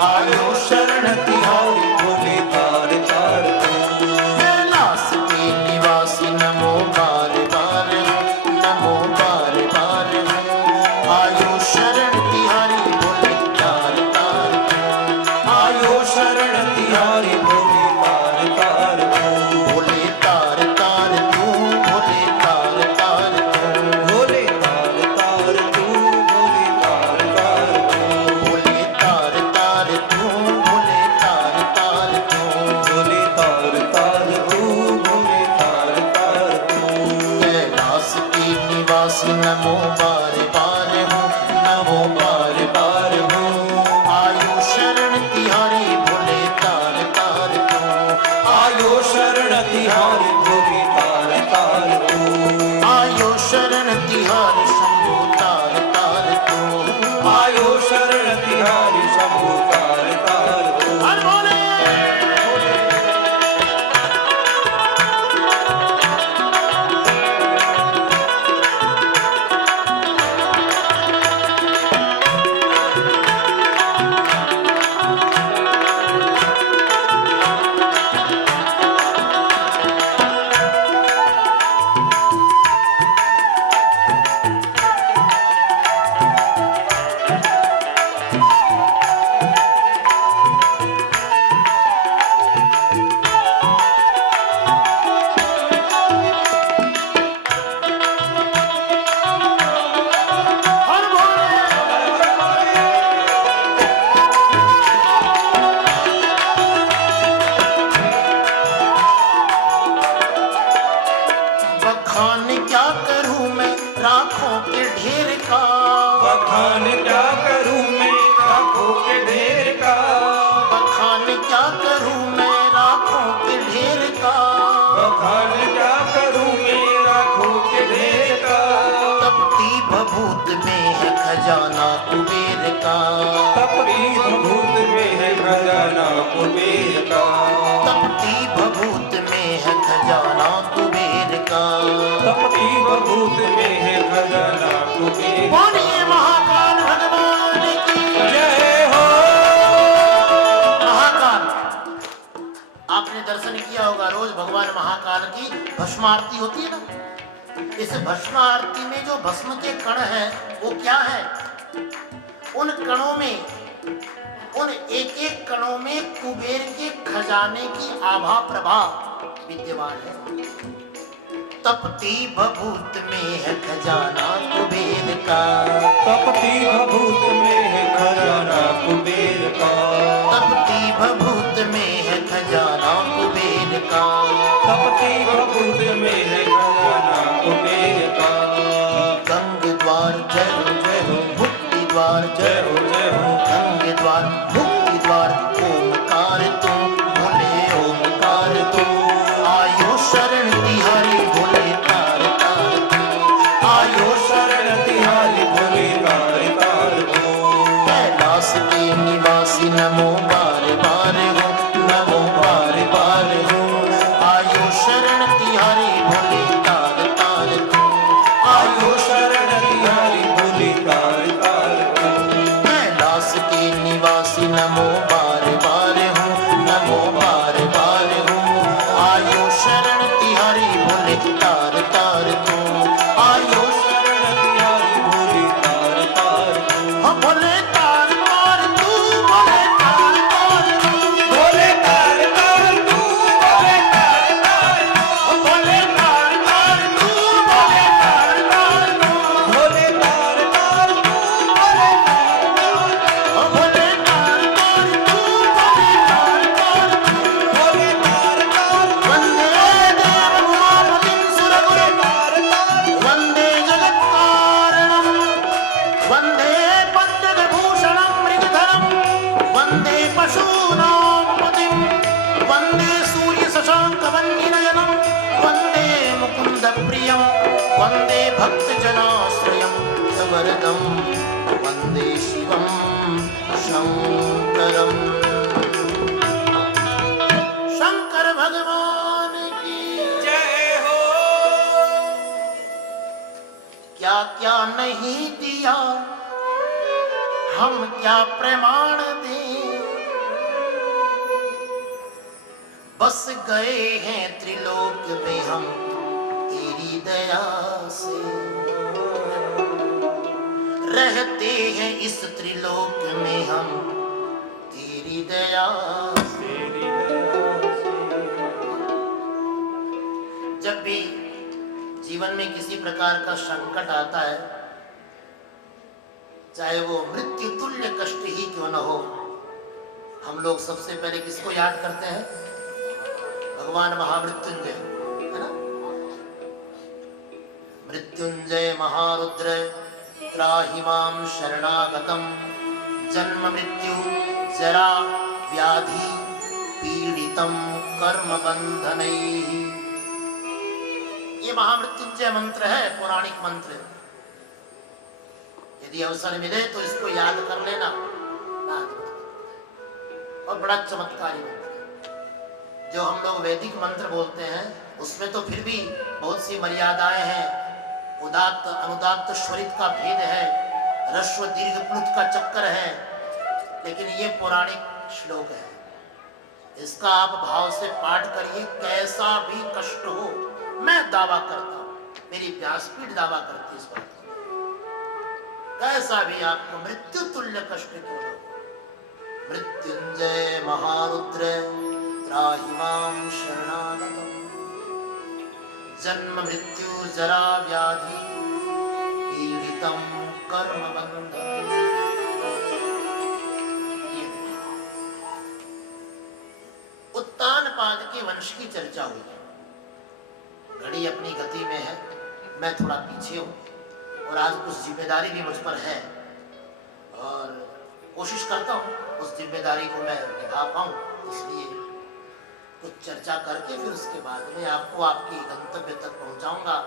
आयो शरण तिहारी भोले तार तार तू। कैलाश के निवासी नमो बार बार हूँ, नमो बार बार हूँ। आयो शरण तिहारी भोले तार तार तू, आयो शरण तिहारी भोले तार तार तू। भोले तार तार तू, भोले तार तार तू, भोले तार तार तू, भोले तार तार तू। बखान क्या करूं मैं लाखों के ढेर का, बखान क्या करूं मैं लाखों के ढेर का, बखान क्या करूं मैं लाखों के ढेर का। तपती भभूत में है खजाना कुबेर का, तपती भभूत में है खजाना कुबेर का, तपती भभूत में है खजाना कुबेर का। तपती भभूत में है खजाना कुबेर का। बोलिए महाकाल भगवान की जय हो। महाकाल, आपने दर्शन किया होगा, रोज भगवान महाकाल की भस्म आरती होती है ना। इस भस्म आरती में जो भस्म के कण हैं वो क्या है? उन कणों में, उन एक एक कणों में कुबेर के खजाने की आभा प्रभा विद्यमान है। तपती भभूत में है खजाना कुबेर का, तपती भभूत में है खजाना कुबेर का, तपती भभूत में है खजाना कुबेर का, तपती भभूत में है खजाना कुबेर का। गंग द्वार जय हो, जय हो, मुक्ति द्वार जय जय हो, जय हो। गंग द्वार मुक्ति द्वार, ओमकार तुम भोले, ओमकार तुम आयो शरण तिहारी भोले तार तार तुम, आयो शरण तिहारी भोले तार तार को। कैलाश के निवासी नमो बार बार हो, नमो बार बार हो, आयो शरण तिहारी भोले तार तार तुम, आयो शरण तिहारी भोले तार तार को। कैलाश के निवासी नमो बार बार हो, नमो बार बार हो, आयो शरण तिहारी भोले तार तार को, आयो शरण तिहारी भोले तार तार को। हम भोले तार तार तू, भोले तार तार तू, भोले तार तार तू, भोले तार तार तू, हम भोले तार तार तू, भोले तार तार तू, भोले तार तार तू, भोले तार तार तू, हम भोले तार तार तू, भोले तार तार तू। भोले तार तार तू, वंदे देव उमापतिं सुरगुरुं, तार तार वंदे जगत्कारणं, वंदे पद्मविभूषणं मृगधरं, वंदे पशूनां पतिं, वंदे सूर्यशशाङ्कवह्निनयनं, वंदे मुकुन्दप्रियं, वंदे भक्तजनाश्रयं वरदं, वंदे शिवं शङ्करम्। शंकर भगवान की जय हो। क्या क्या नहीं दिया, हम क्या प्रमाण दें, बस गए हैं त्रिलोक में हम तेरी दया से, रहते हैं इस त्रिलोक में हम तेरी दया से। तेरी दया से। जब भी जीवन में किसी प्रकार का संकट आता है, चाहे वो मृत्यु तुल्य कष्ट ही क्यों न हो, हम लोग सबसे पहले किसको याद करते हैं? भगवान महामृत्युंजय, है ना। मृत्युंजय महारुद्र त्राहि मां शरणागतम, जन्म मृत्यु जरा व्याधि पीड़ितम कर्म बंधनैः। ये महामृत्युंजय मंत्र है, पौराणिक मंत्र। यदि अवसर मिले तो इसको याद कर लेना, और बड़ा चमत्कारी मंत्र है। जो हम लोग वैदिक मंत्र बोलते हैं उसमें तो फिर भी बहुत सी मर्यादाएं हैं, उदात्त अनुदात्त स्वरित का भेद है, ह्रस्व दीर्घ प्लुत का चक्कर है, लेकिन ये पौराणिक श्लोक है। इसका आप भाव से पाठ करिए, कैसा भी कष्ट हो, मैं दावा करता हूं, मेरी व्यासपीठ दावा करती है इस बात को, कैसा भी आपको मृत्यु तुल्य कष्ट क्यों न हो, मृत्युंजय महारुद्र त्राहि मां शरणागतम्, जन्म मृत्यु जरा व्याधि पीड़ितम कर्म बंधन। उत्तानपाद के वंश की चर्चा हुई है। घड़ी अपनी गति में है, मैं थोड़ा पीछे हूं और आज कुछ जिम्मेदारी भी मुझ पर है, और कोशिश करता हूँ उस जिम्मेदारी को मैं निभा पाऊँ। इसलिए कुछ चर्चा करके फिर उसके बाद में आपको आपके गंतव्य तक पहुँचाऊँगा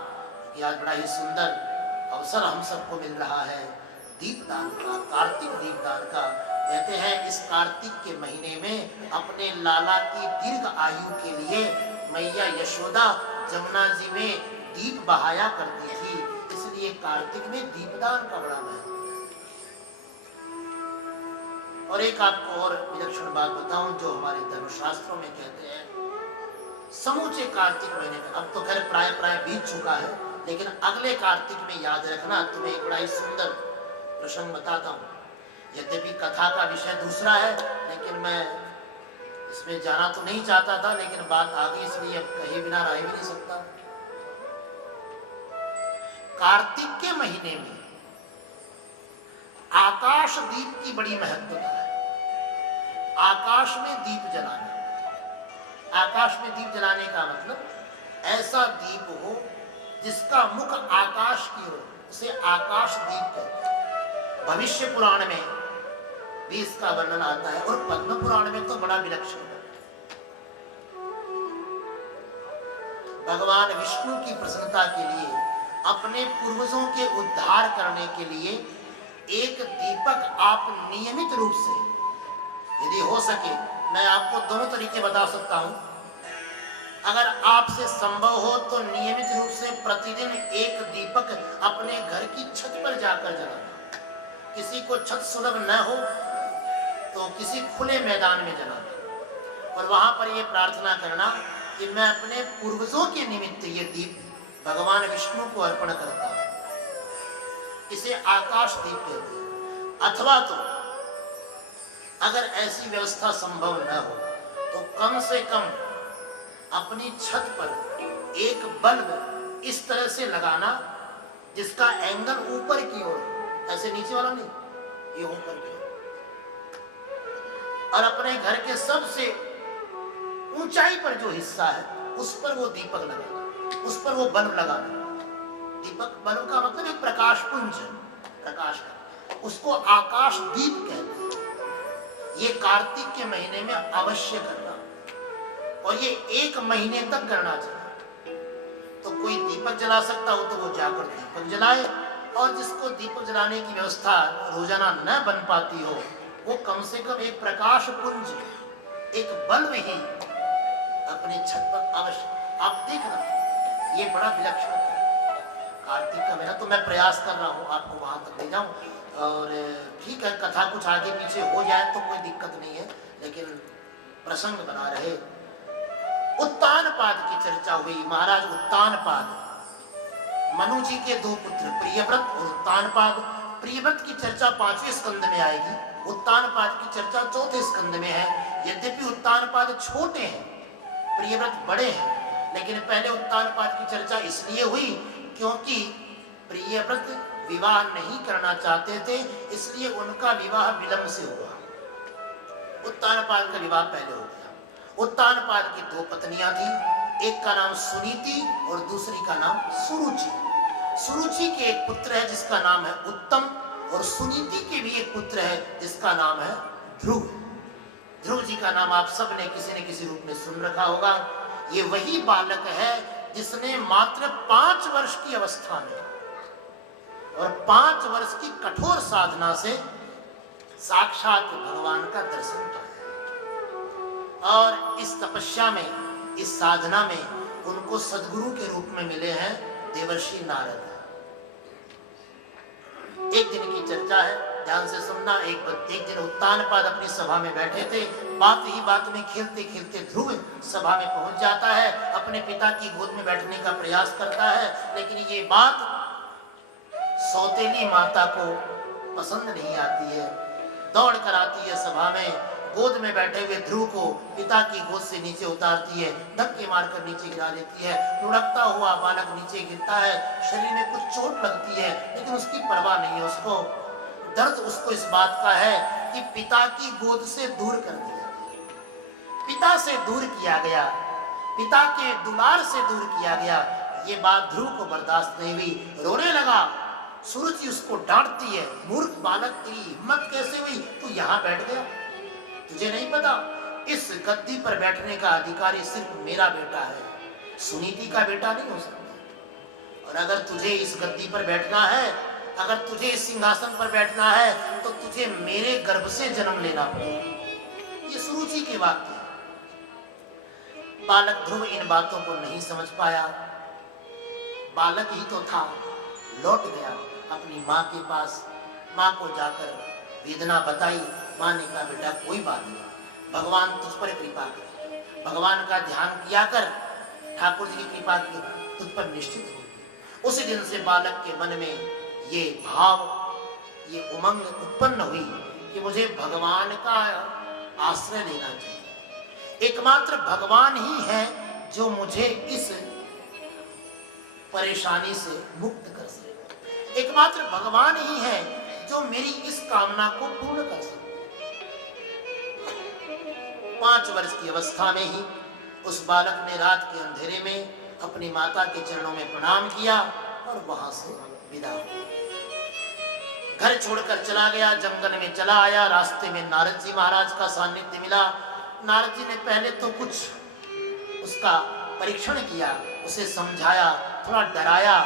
कि आज बड़ा ही सुंदर अवसर हम सबको मिल रहा है दीपदान का, कार्तिक दीपदान का। कहते हैं इस कार्तिक के महीने में अपने लाला की दीर्घ आयु के लिए मैया यशोदा जमुना जी में दीप बहाया करती थी, इसलिए कार्तिक में दीपदान का बड़ा महत्व है। और एक आपको और विलक्षण बात बताऊं जो हमारे धर्मशास्त्रों में कहते हैं, समूचे कार्तिक महीने में, अब तो खैर प्राय बीत चुका है, लेकिन अगले कार्तिक में याद रखना, तुम्हें एक बड़ा ही सुंदर प्रसंग बताता हूँ। यद्यपि कथा का विषय दूसरा है, लेकिन मैं इसमें जाना तो नहीं चाहता था, लेकिन बात आ गई इसलिए अब कहे बिना रह भी नहीं सकता। कार्तिक के महीने में आकाश दीप की बड़ी महत्वता है। आकाश में दीप जलाना, आकाश में दीप जलाने का मतलब ऐसा दीप हो जिसका मुख आकाश की ओर, उसे आकाश दीप कहते हैं। भविष्य पुराण में भी इसका वर्णन आता है और पद्म पुराण में तो बड़ा विलक्षण है। भगवान विष्णु की प्रसन्नता के लिए, अपने पूर्वजों के उद्धार करने के लिए एक दीपक आप नियमित रूप से, यदि हो सके, मैं आपको दोनों तरीके बता सकता हूं, अगर आपसे संभव हो तो नियमित रूप से प्रतिदिन एक दीपक अपने घर की छत पर जाकर जलाना। किसी को छत सुलभ न हो तो किसी खुले मैदान में जलाना और वहां पर यह प्रार्थना करना कि मैं अपने पूर्वजों के निमित्त ये दीप भगवान विष्णु को अर्पण करता हूं। इसे आकाश दीप कहते हैं। अथवा तो अगर ऐसी व्यवस्था संभव न हो तो कम से कम अपनी छत पर एक बल्ब इस तरह से लगाना जिसका एंगल ऊपर की ओर, ऐसे नीचे वाला नहीं, ये ऊपर की ओर, और अपने घर के सबसे ऊंचाई पर जो हिस्सा है उस पर वो दीपक लगाना, उस पर वो बल्ब लगाना। दीपक बल्ब का मतलब एक प्रकाश पुंज, प्रकाश का, उसको आकाश दीप कहते हैं। ये कार्तिक के महीने में अवश्य करना और ये 1 महीने तक करना चाहिए। तो कोई दीपक जला सकता हो तो वो जाकर दीपक जलाए, और जिसको दीपक जलाने की व्यवस्था रोजाना न बन पाती हो वो कम से कम एक प्रकाश पुंज, एक बल्ब ही अपने छत पर अवश्य। आप देखना ये बड़ा विलक्षण है। कार्तिक का महीना तो मैं प्रयास कर रहा हूँ आपको वहां तक ले जाऊं, और ठीक है कथा कुछ आगे पीछे हो जाए तो कोई दिक्कत नहीं है, लेकिन प्रसंग बना रहे। उत्तानपाद की चर्चा हुई। महाराज उत्तानपाद, मनु जी के 2 पुत्र प्रियव्रत और उत्तानपाद। प्रियव्रत की चर्चा 5वें स्कंद में आएगी, उत्तानपाद की चर्चा 4थे स्कंद में है। यद्यपि उत्तानपाद छोटे हैं, प्रियव्रत बड़े हैं, लेकिन पहले उत्तानपाद की चर्चा इसलिए हुई क्योंकि प्रियव्रत विवाह नहीं करना चाहते थे, इसलिए उनका विवाह विलंब से हुआ। उत्तानपाद का विवाह पहले हो गया। उत्तानपाद की 2 पत्नियां थी, एक का नाम सुनीति और दूसरी का नाम सुरुचि। सुरुचि के एक पुत्र है जिसका नाम है उत्तम, और सुनीति के भी एक पुत्र है जिसका नाम है ध्रुव। ध्रुव जी का नाम आप सब ने किसी न किसी रूप में सुन रखा होगा। ये वही बालक है जिसने मात्र 5 वर्ष की अवस्था में और 5 वर्ष की कठोर साधना से साक्षात भगवान का दर्शन पाया। और इस तपस्या में, इस साधना में उनको सद्गुरु के रूप में मिले हैं देवर्षि नारद। एक दिन की चर्चा है, ध्यान से सुनना। एक दिन उत्तानपाद अपनी सभा में बैठे थे, बात ही बात में खेलते खेलते ध्रुव सभा में पहुंच जाता है, अपने पिता की गोद में बैठने का प्रयास करता है, लेकिन ये बात सौतेली माता को पसंद नहीं आती है। दौड़ कर आती है सभा में, गोद में बैठे हुए ध्रुव को पिता की गोद से नीचे उतारती है, धक्के मारकर नीचे गिरा देती है। लुढ़कता हुआ बालक नीचे गिरता है, शरीर में कुछ चोट लगती है, लेकिन उसकी परवाह नहीं है। उसको दर्द उसको इस बात का है कि पिता की गोद से दूर कर दिया, पिता से दूर किया गया, पिता के दुलार से दूर किया गया। ये बात ध्रुव को बर्दाश्त नहीं हुई, रोने लगा सुरुचि उसको डांटती है, मूर्ख बालक, तेरी हिम्मत कैसे हुई, तू यहाँ बैठ गया? तुझे नहीं पता इस गद्दी पर बैठने का अधिकारी सिर्फ मेरा बेटा है, सुनीति का बेटा नहीं हो सकता। और अगर तुझे इस गद्दी पर बैठना है, अगर तुझे इस सिंहासन पर बैठना है, तो तुझे मेरे गर्भ से जन्म लेना पड़ेगा। ये सुरुचि के वाक्य। बालक ध्रुव इन बातों को नहीं समझ पाया। बालक ही तो था, लौट गया अपनी माँ के पास। माँ को जाकर वेदना बताई। माँ ने कहा, बेटा कोई बात नहीं, भगवान तुझ पर कृपा करे, भगवान का ध्यान किया कर, ठाकुर जी की कृपा की तुझ पर निश्चित होगी। उसी दिन से बालक के मन में ये भाव, ये उमंग उत्पन्न हुई कि मुझे भगवान का आश्रय लेना चाहिए। एकमात्र भगवान ही है जो मुझे इस परेशानी से मुक्त कर सके। एकमात्र भगवान ही है जो मेरी इस कामना को पूर्ण कर सके। 5 वर्ष की अवस्था में ही उस बालक ने रात के अंधेरे में अपनी माता के चरणों में प्रणाम किया और वहां से विदा हो। घर छोड़कर चला गया, जंगल में चला आया। रास्ते में नारद जी महाराज का सानिध्य मिला। नारद जी ने पहले तो कुछ उसका परीक्षण किया, उसे समझाया, थोड़ा डराया।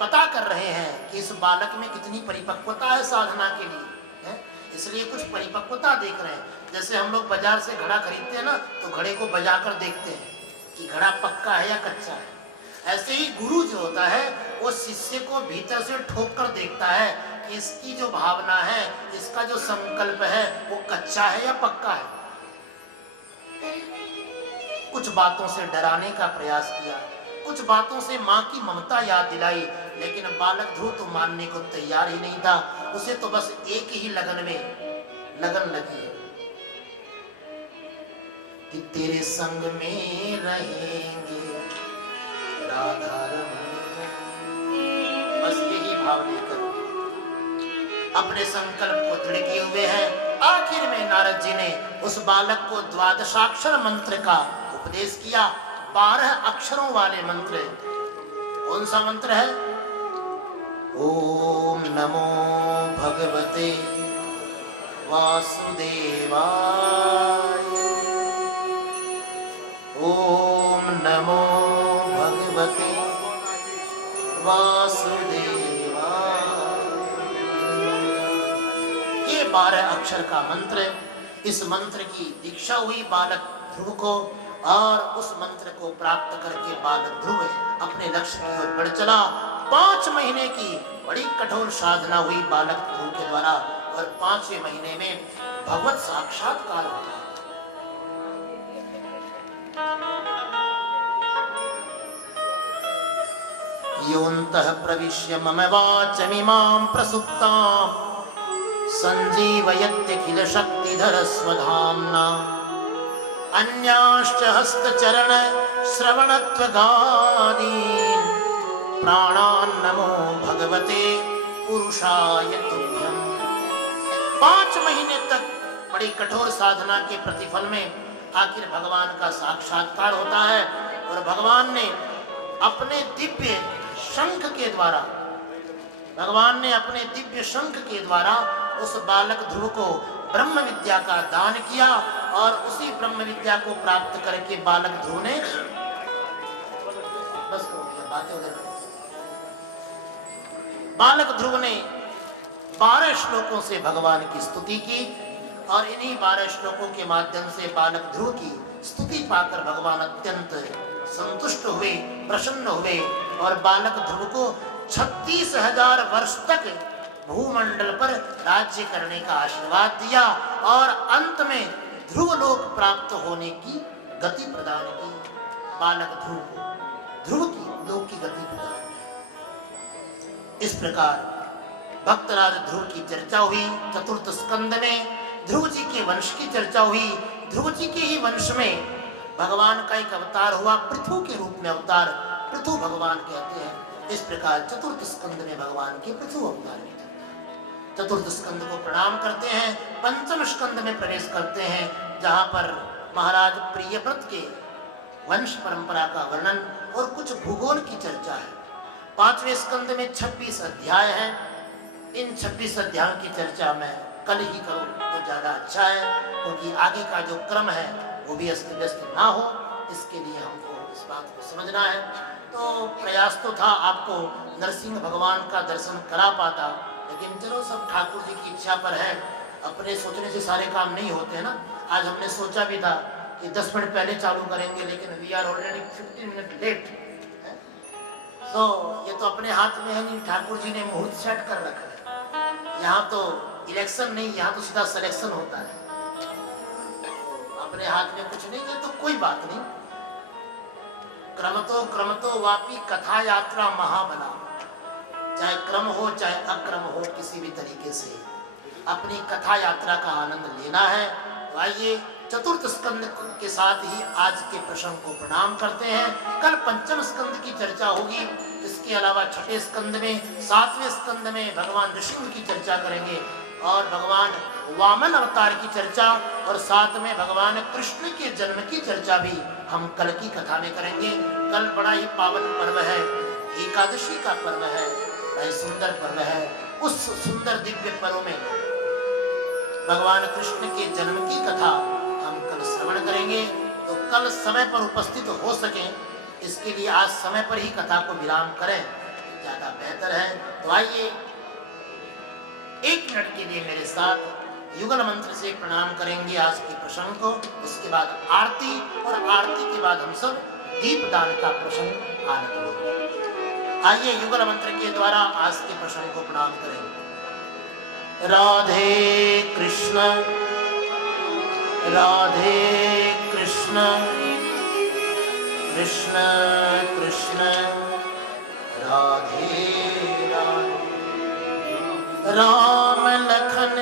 पता कर रहे हैं कि इस बालक में कितनी परिपक्वता है साधना के लिए, है? इसलिए कुछ परिपक्वता देख रहे हैं। जैसे हम लोग बाजार से घड़ा खरीदते हैं ना, तो घड़े को बजाकर देखते हैं कि घड़ा पक्का है या कच्चा है। ऐसे ही गुरु जो होता है वो शिष्य को भीतर से ठोक कर देखता है कि इसकी जो भावना है, इसका जो संकल्प है, वो कच्चा है या पक्का है। कुछ बातों से डराने का प्रयास किया, कुछ बातों से माँ की ममता याद दिलाई, लेकिन बालक ध्रुव तो मानने को तैयार ही नहीं था। उसे तो बस एक ही लगन लगी है कि तेरे संग में रहेंगे राधा रमण। बस यही भाव लेकर अपने संकल्प को दृढ़ किए हुए हैं। आखिर में नारद जी ने उस बालक को द्वादशाक्षर मंत्र का उपदेश किया। 12 अक्षरों वाले मंत्र। कौन सा मंत्र है? ओम नमो भगवते वासुदेवाय, ओम नमो भगवते वासुदेवाय। ये 12 अक्षर का मंत्र। इस मंत्र की दीक्षा हुई बालक ध्रुव को, और उस मंत्र को प्राप्त करके बालक ध्रुव अपने लक्ष्य की ओर बढ़ चला। 5 महीने की बड़ी कठोर साधना हुई बालक ध्रुव के द्वारा, और 5वें महीने में भगवत साक्षात्कार होता है। योऽन्तः प्रविश्य मम वाचमिमां प्रसुप्तां संजीवयत्यखिल शक्तिधर स्वधाम्ना, अन्याश्च हस्तचरण श्रवणत्वगादीन् प्राणान् नमो भगवते पुरुषाय तुभ्यम्। 5 महीने तक बड़ी कठोर साधना के प्रतिफल में आखिर भगवान का साक्षात्कार होता है, और भगवान ने अपने दिव्य शंख के द्वारा उस बालक ध्रुव को ब्रह्म विद्या का दान किया, और उसी ब्रह्म विद्या को प्राप्त करके बालक ध्रुव ने बालक ध्रुव ने 12 श्लोकों से भगवान की स्तुति की, और इन्हीं 12 श्लोकों के माध्यम से बालक ध्रुव की स्तुति पाकर भगवान अत्यंत संतुष्ट हुए, प्रसन्न हुए, और बालक ध्रुव को 36,000 वर्ष तक भूमंडल पर राज्य करने का आशीर्वाद दिया, और अंत में ध्रुव लोक प्राप्त होने की गति प्रदान की। बालक ध्रुव को ध्रुव की लोक की गति प्रदान की। इस प्रकार भक्तराज ध्रुव की चर्चा हुई। 4th स्कंद में ध्रुव जी के वंश की चर्चा हुई। ध्रुव जी के ही वंश में भगवान का एक अवतार हुआ, पृथु के रूप में अवतार, पृथु भगवान कहते हैं। इस प्रकार 4th स्कंद में भगवान के पृथु अवतार की 4th स्कंद को प्रणाम करते हैं। 5th स्कंद में प्रवेश करते हैं, जहां पर महाराज प्रियव्रत के वंश परंपरा का वर्णन और कुछ भूगोल की चर्चा है। 5वें स्कंद में 26 अध्याय हैं। इन 26 अध्यायों की चर्चा मैं कल ही करूं तो ज्यादा अच्छा है, क्योंकि आगे का जो क्रम है वो भी अस्त व्यस्त ना हो, इसके लिए हमको इस बात को समझना है। तो प्रयास तो था आपको नरसिंह भगवान का दर्शन करा पाता, लेकिन चलो सब ठाकुर जी की इच्छा पर है, अपने सोचने से सारे काम नहीं होते हैं ना। आज हमने सोचा भी था कि 10 मिनट पहले चालू करेंगे, लेकिन we are already 15 minute late. तो ये तो अपने हाथ में है नहीं, ठाकुर जी ने मुहूर्त सेट कर रखा है। यहाँ तो इलेक्शन नहीं, यहाँ तो सीधा सिलेक्शन होता है। अपने हाथ में कुछ नहीं है तो कोई बात नहीं। क्रम तो वापी कथा यात्रा महाबला, चाहे क्रम हो चाहे अक्रम हो, किसी भी तरीके से अपनी कथा यात्रा का आनंद लेना है। तो आइए चतुर्थ स्कंद के साथ ही आज के प्रसंग को प्रणाम करते हैं। कल पंचम स्कंद की चर्चा होगी। इसके अलावा छठे स्कंद में, 7वें स्कंद में भगवान नृसिंह की चर्चा करेंगे, और भगवान वामन अवतार की चर्चा, और साथ में भगवान कृष्ण के जन्म की चर्चा भी हम कल की कथा में करेंगे। कल बड़ा ही पावन पर्व है, एकादशी का पर्व है, बड़ा सुंदर पर्व है। उस सुंदर दिव्य पर्व में भगवान कृष्ण के जन्म की कथा हम कल श्रवण करेंगे। तो कल समय पर उपस्थित हो सके, इसके लिए आज समय पर ही कथा को विराम करें, ज्यादा बेहतर है। तो आइए 1 मिनट के लिए मेरे साथ युगल मंत्र से प्रणाम करेंगे आज के प्रसंग को। उसके बाद आरती, और आरती के बाद हम सब दीपदान का प्रसंग आनंद लेंगे। आइए युगल मंत्र के द्वारा आज के प्रसंग को प्रणाम करेंगे। राधे कृष्ण राधे कृष्ण कृष्ण कृष्ण राधे राधे। राम लखन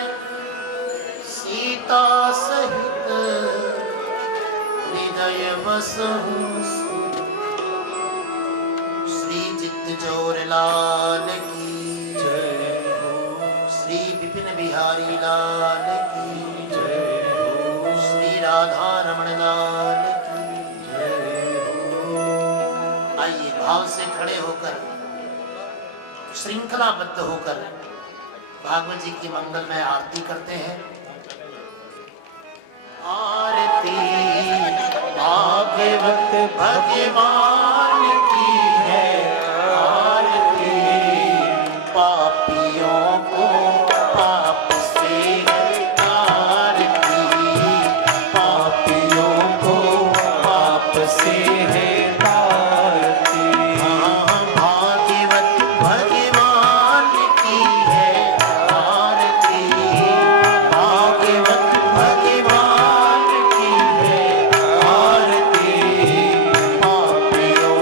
सीता सहित हृदय बसहु सुर। श्री चित्तचोर लाल की जय हो, श्री विपिन बिहारी लाल की जय हो, श्री राधा रमण लाल की जय हो। आइए भाव से खड़े होकर, श्रृंखलाबद्ध होकर भागवत जी की मंगलमय आरती करते हैं। आरती भागवत भगवान की है, आरती पापियों को पाप से तारती, पापियों को पाप से है तारती। हाँ, भागवत भगवान की है आरती, भागवत भगवान की है आरती, पापियों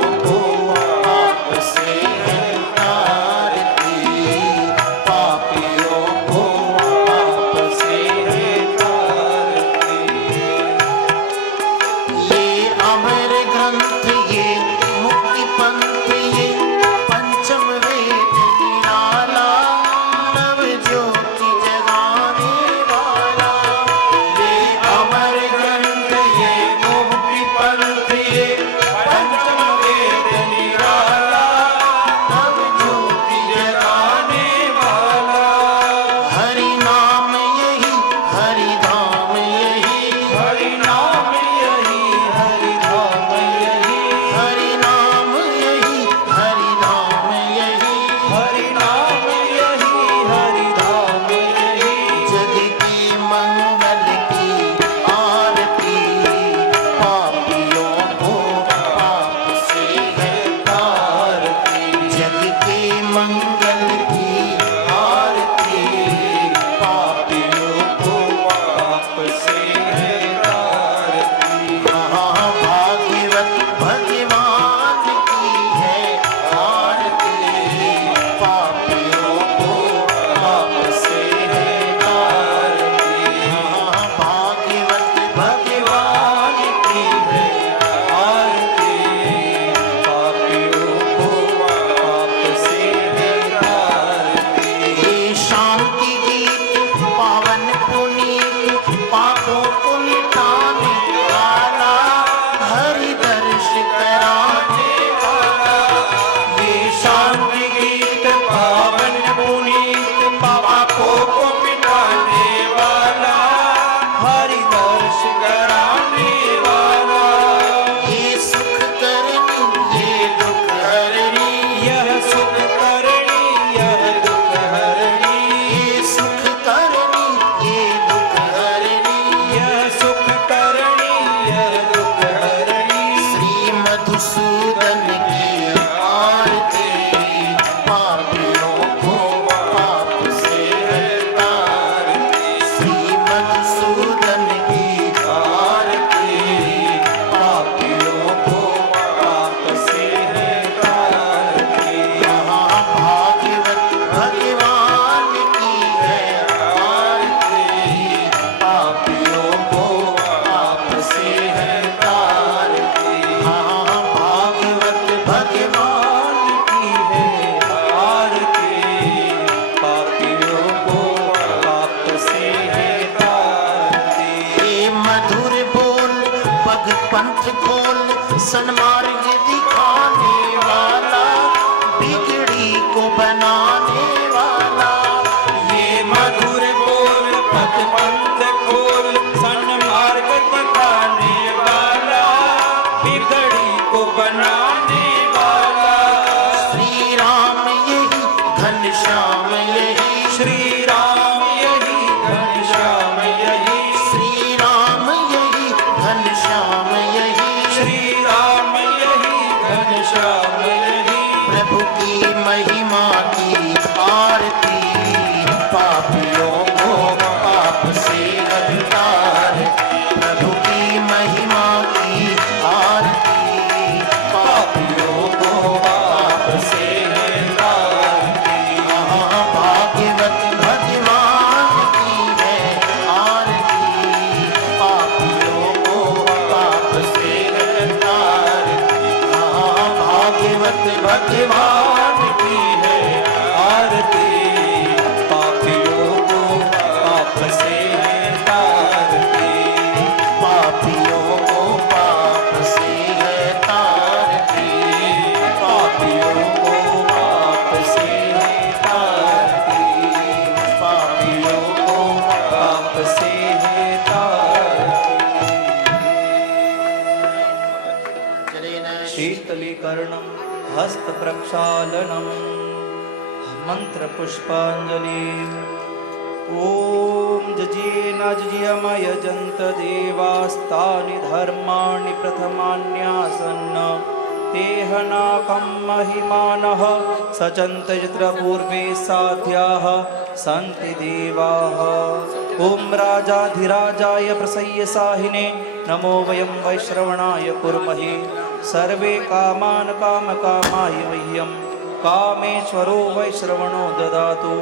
पंथ खोल सन्मार्ग दिखाने वाला, बिगड़ी को बनाने वाला। ये मधुर बोल पथ पंथ खोल सन्मार्ग दिखाने वाला, बिगड़ी को बनाने वाला। श्री राम यही घनश्याम यही, श्री राम यही घनश्याम यही, श्री राम यही घनश्याम यही, श्री राम यही घनश्याम यही। प्रभु की महिमा की आरती, पापियों को पाप से हटार। प्रभु की महिमा की आरती, पापियों को पाप से भाग्यवत भगवान की है आरती, पापियों को पाप से हटार। भाग्यवत भगवान की है आरती, पापियों को पाप से है तारती, पापियों को पाप से है तारती, पापियों को पाप से है तारती, पापियों को पाप से है तारती। जलेन शीतलीकरणं हस्तप्रक्षालनं मन्त्रपुष्पाञ्जलि। ॐ जजेन जयमयजन्त देवास्तानि धर्माणि प्रथमान्यासन्न, तेहनाकं महिमानः सचन्त यत्र पूर्वे साध्याः सन्ति देवाः। ॐ राजाधिराजाय प्रसह्य साहिने नमो वयं वैश्रवणाय कुर्महे। सर्वे कामान् कामकामाय मह्यं कामेश्वरो वैश्रवणो ददातु।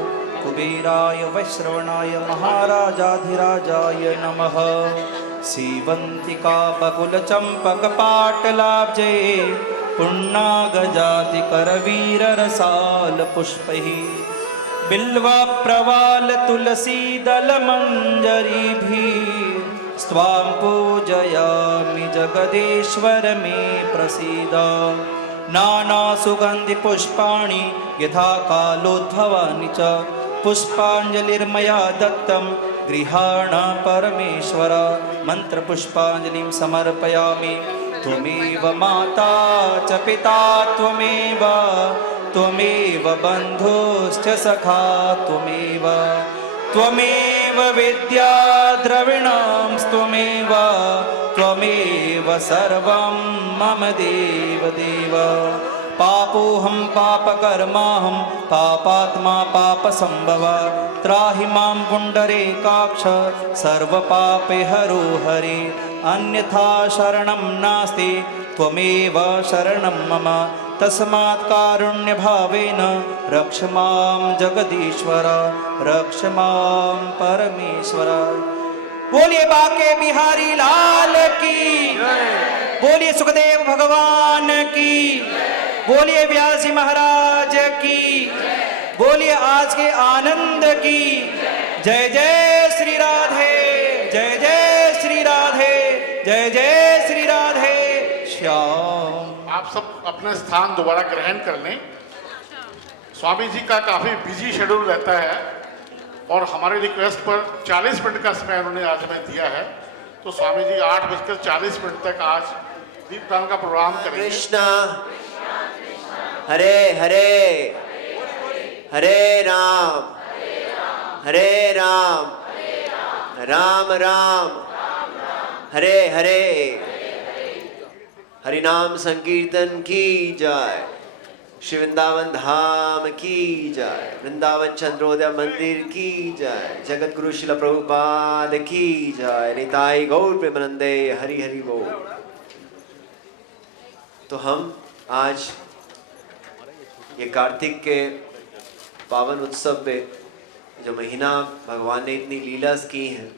कुबेराय वैश्रवणाय महाराजाधिराजाय नमः। सीवन्तिका बकुलचम्पकपाटलाब्जे पुण्णागजातिकरवीररसालपुष्पैः बिल्वप्रवाल तुलसीदलमञ्जरीभिः स्वां पूजयामि जगदेश्वर मे प्रसीद। नानासुगन्धिपुष्पाणि यथा कालोद्भवानि च पुष्पाञ्जलिर्मया दत्तं गृहाण परमेश्वर। मन्त्रपुष्पाञ्जलिं समर्पयामि। त्वमेव माता च पिता त्वमेव, त्वमेव बन्धुश्च सखा त्वमेव, त्वमेव विद्या द्रविणं त्वमेव, त्वमेव सर्वं मम देवदेव। पापोऽहं पापकर्माहं पापात्मा पापसम्भव। त्राहि मां पुण्डरीकाक्ष सर्वपापहरो हरे। अन्यथा शरणं नास्ति त्वमेव शरणं मम। तस्मात् कारुण्यभावेन रक्ष मां जगदीश्वर, रक्ष मां परमेश्वर। बोलिए बाके बिहारी लाल की, बोलिए सुखदेव भगवान की, बोलिए व्यास जी महाराज की, बोलिए आज के आनंद की। जय जय श्री राधे, जय जय श्री राधे, जय जय श्री राधे श्याम। आप सब अपना स्थान दोबारा ग्रहण कर लें। स्वामी जी का काफ़ी बिजी शेड्यूल रहता है और हमारे रिक्वेस्ट पर 40 मिनट का समय उन्होंने आज हमें दिया है, तो स्वामी जी 8:40 तक आज दीपदान का प्रोग्राम करेंगे। कृष्णा हरे हरे, हरे राम, हरे राम, राम राम, हरे हरे। हरि नाम संकीर्तन की जय। श्री वृंदावन धाम की जय। वृंदावन चंद्रोदय मंदिर की जय। जगत गुरु शिला प्रभुपाद की जय। निताई गौर प्रेमानंदे हरि हरि बोल। तो हम आज ये कार्तिक के पावन उत्सव पे जो महीना भगवान ने इतनी लीलास की हैं,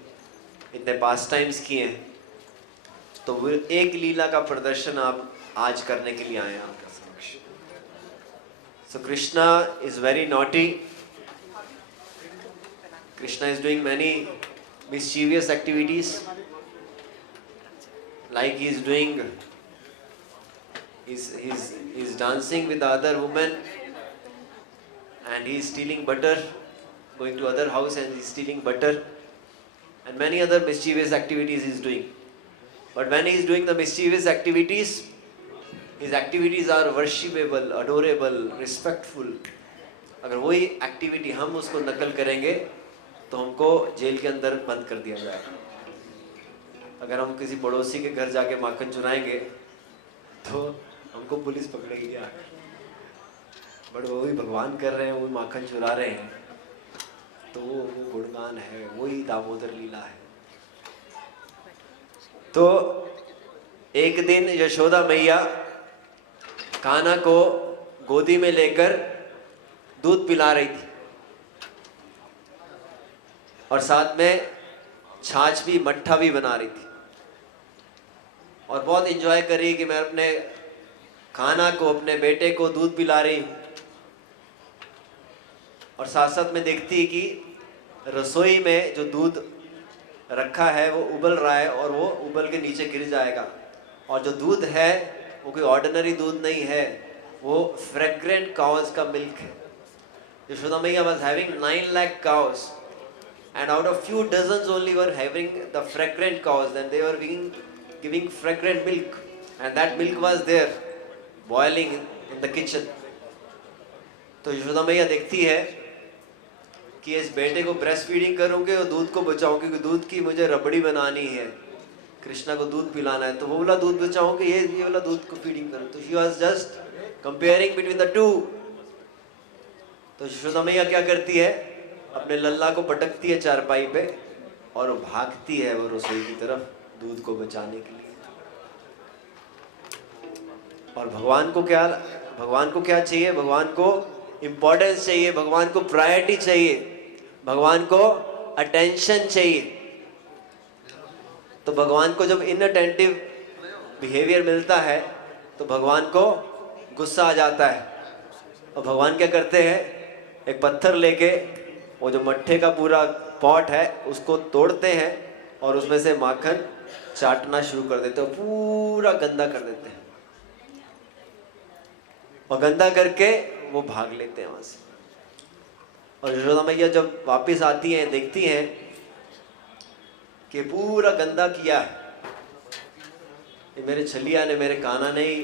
इतने पास टाइम्स किए हैं, तो वो एक लीला का प्रदर्शन आप आज करने के लिए आए हैं आपका समक्ष। So Krishna is very naughty. Krishna is doing many mischievous activities like he's dancing with the other woman, and he's stealing butter, going to other house and he's stealing butter, and many other mischievous activities he's doing. But when he's doing the mischievous activities, his activities are worshipable, adorable, respectful. अगर वही activity हम उसको नकल करेंगे तो हमको jail के अंदर बंद कर दिया जाएगा। अगर हम किसी पड़ोसी के घर जाके माखन चुराएंगे तो हमको पुलिस पकड़ेगी आगे। बट वही भगवान कर रहे हैं, वही माखन चुरा रहे हैं, तो वो गुणगान है, वही दामोदर लीला है। तो एक दिन यशोदा मैया कान्हा को गोदी में लेकर दूध पिला रही थी और साथ में छाछ भी, मट्ठा भी बना रही थी और बहुत एंजॉय कर रही कि मैं अपने कान्हा को, अपने बेटे को दूध पिला रही हूँ। और साथ साथ में देखती है कि रसोई में जो दूध रखा है वो उबल रहा है और वो उबल के नीचे गिर जाएगा। और जो दूध है वो कोई ऑर्डिनरी दूध नहीं है, वो फ्रेग्रेंट काउस का मिल्क है। यशोदा मैया was having 9 lakh cows, and out of few dozens only were having the fragrant cows, and they were giving fragrant milk, and that milk was there boiling in the kitchen. तो यशोदा मैया देखती है कि इस बेटे को ब्रेस्ट फीडिंग करूंगे और दूध को बचाऊं, क्योंकि दूध की मुझे रबड़ी बनानी है, कृष्णा को दूध पिलाना है, तो वो वाला दूध बचाऊंगे, ये वाला दूध को फीडिंग करूं। तो she was just comparing between the two. तो यशोदा मैया क्या करती है, अपने लल्ला को पटकती है चारपाई पे और भागती है वो रसोई की तरफ दूध को बचाने के लिए। और भगवान को क्या चाहिए? भगवान को इंपॉर्टेंस चाहिए, भगवान को प्रायोरिटी चाहिए, भगवान को अटेंशन चाहिए। तो भगवान को जब इनअटेंटिव बिहेवियर मिलता है तो भगवान को गुस्सा आ जाता है और भगवान क्या करते हैं, एक पत्थर लेके वो जो मट्ठे का पूरा पॉट है उसको तोड़ते हैं और उसमें से माखन चाटना शुरू कर देते हैं, पूरा गंदा कर देते हैं और गंदा करके वो भाग लेते हैं वहां से। और यशोदा मैया जब वापस आती हैं, देखती हैं कि पूरा गंदा किया है, ये मेरे छलिया ने, मेरे कान्हा ने ही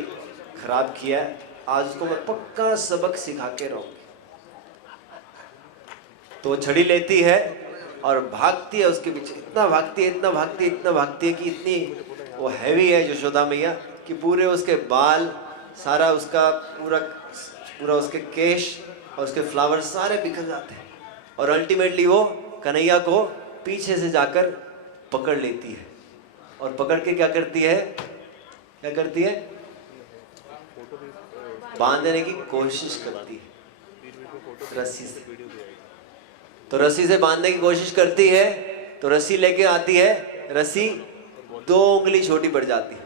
खराब किया है, आज उसको मैं पक्का सबक सिखा के रहूंगी। तो वो छड़ी लेती है और भागती है उसके पीछे, इतना भागती है कि इतनी वो हैवी है यशोदा मैया कि पूरे उसके बाल, सारा उसका पूरा उसके केश और उसके फ्लावर सारे बिखर जाते हैं और अल्टीमेटली वो कन्हैया को पीछे से जाकर पकड़ लेती है और पकड़ के क्या करती है, बांधने की कोशिश करती है रस्सी से। तो रस्सी से बांधने की कोशिश करती है तो रस्सी लेके आती है, रस्सी 2 उंगली छोटी पड़ जाती है,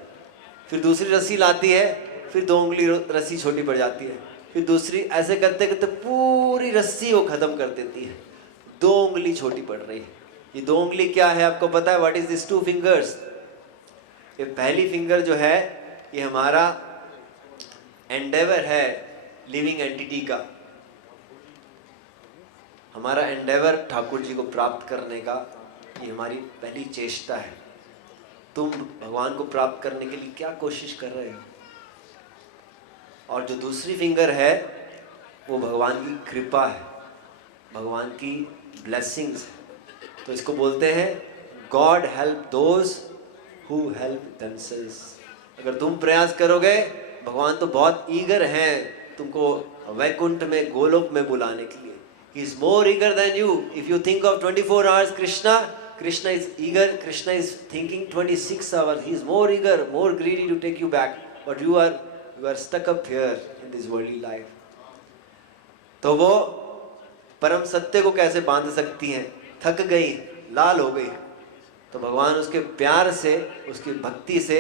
फिर दूसरी रस्सी लाती है, फिर 2 उंगली रस्सी छोटी पड़ जाती है, फिर दूसरी, ऐसे करते करते पूरी रस्सी को खत्म कर देती है। 2 उंगली छोटी पड़ रही है। ये 2 उंगली क्या है आपको पता है? What is this 2 fingers? ये पहली फिंगर जो है ये हमारा एंडेवर है लिविंग एंटिटी का, हमारा एंडेवर ठाकुर जी को प्राप्त करने का, ये हमारी पहली चेष्टा है। तुम भगवान को प्राप्त करने के लिए क्या कोशिश कर रहे हो? और जो दूसरी फिंगर है वो भगवान की कृपा है, भगवान की ब्लेसिंग्स है। तो इसको बोलते हैं God help those who help themselves. अगर तुम प्रयास करोगे, भगवान तो बहुत ईगर हैं तुमको वैकुंठ में, गोलोक में बुलाने के लिए। He is more eager than you. If you think of 24 hours Krishna is eager. Krishna is thinking 26 hours. He is more eager, more greedy to take you back. But you are stuck up here in this worldly life. तो वो परम सत्य को कैसे बांध सकती हैं? थक गई, लाल हो गई, तो भगवान उसके प्यार से, उसकी भक्ति से,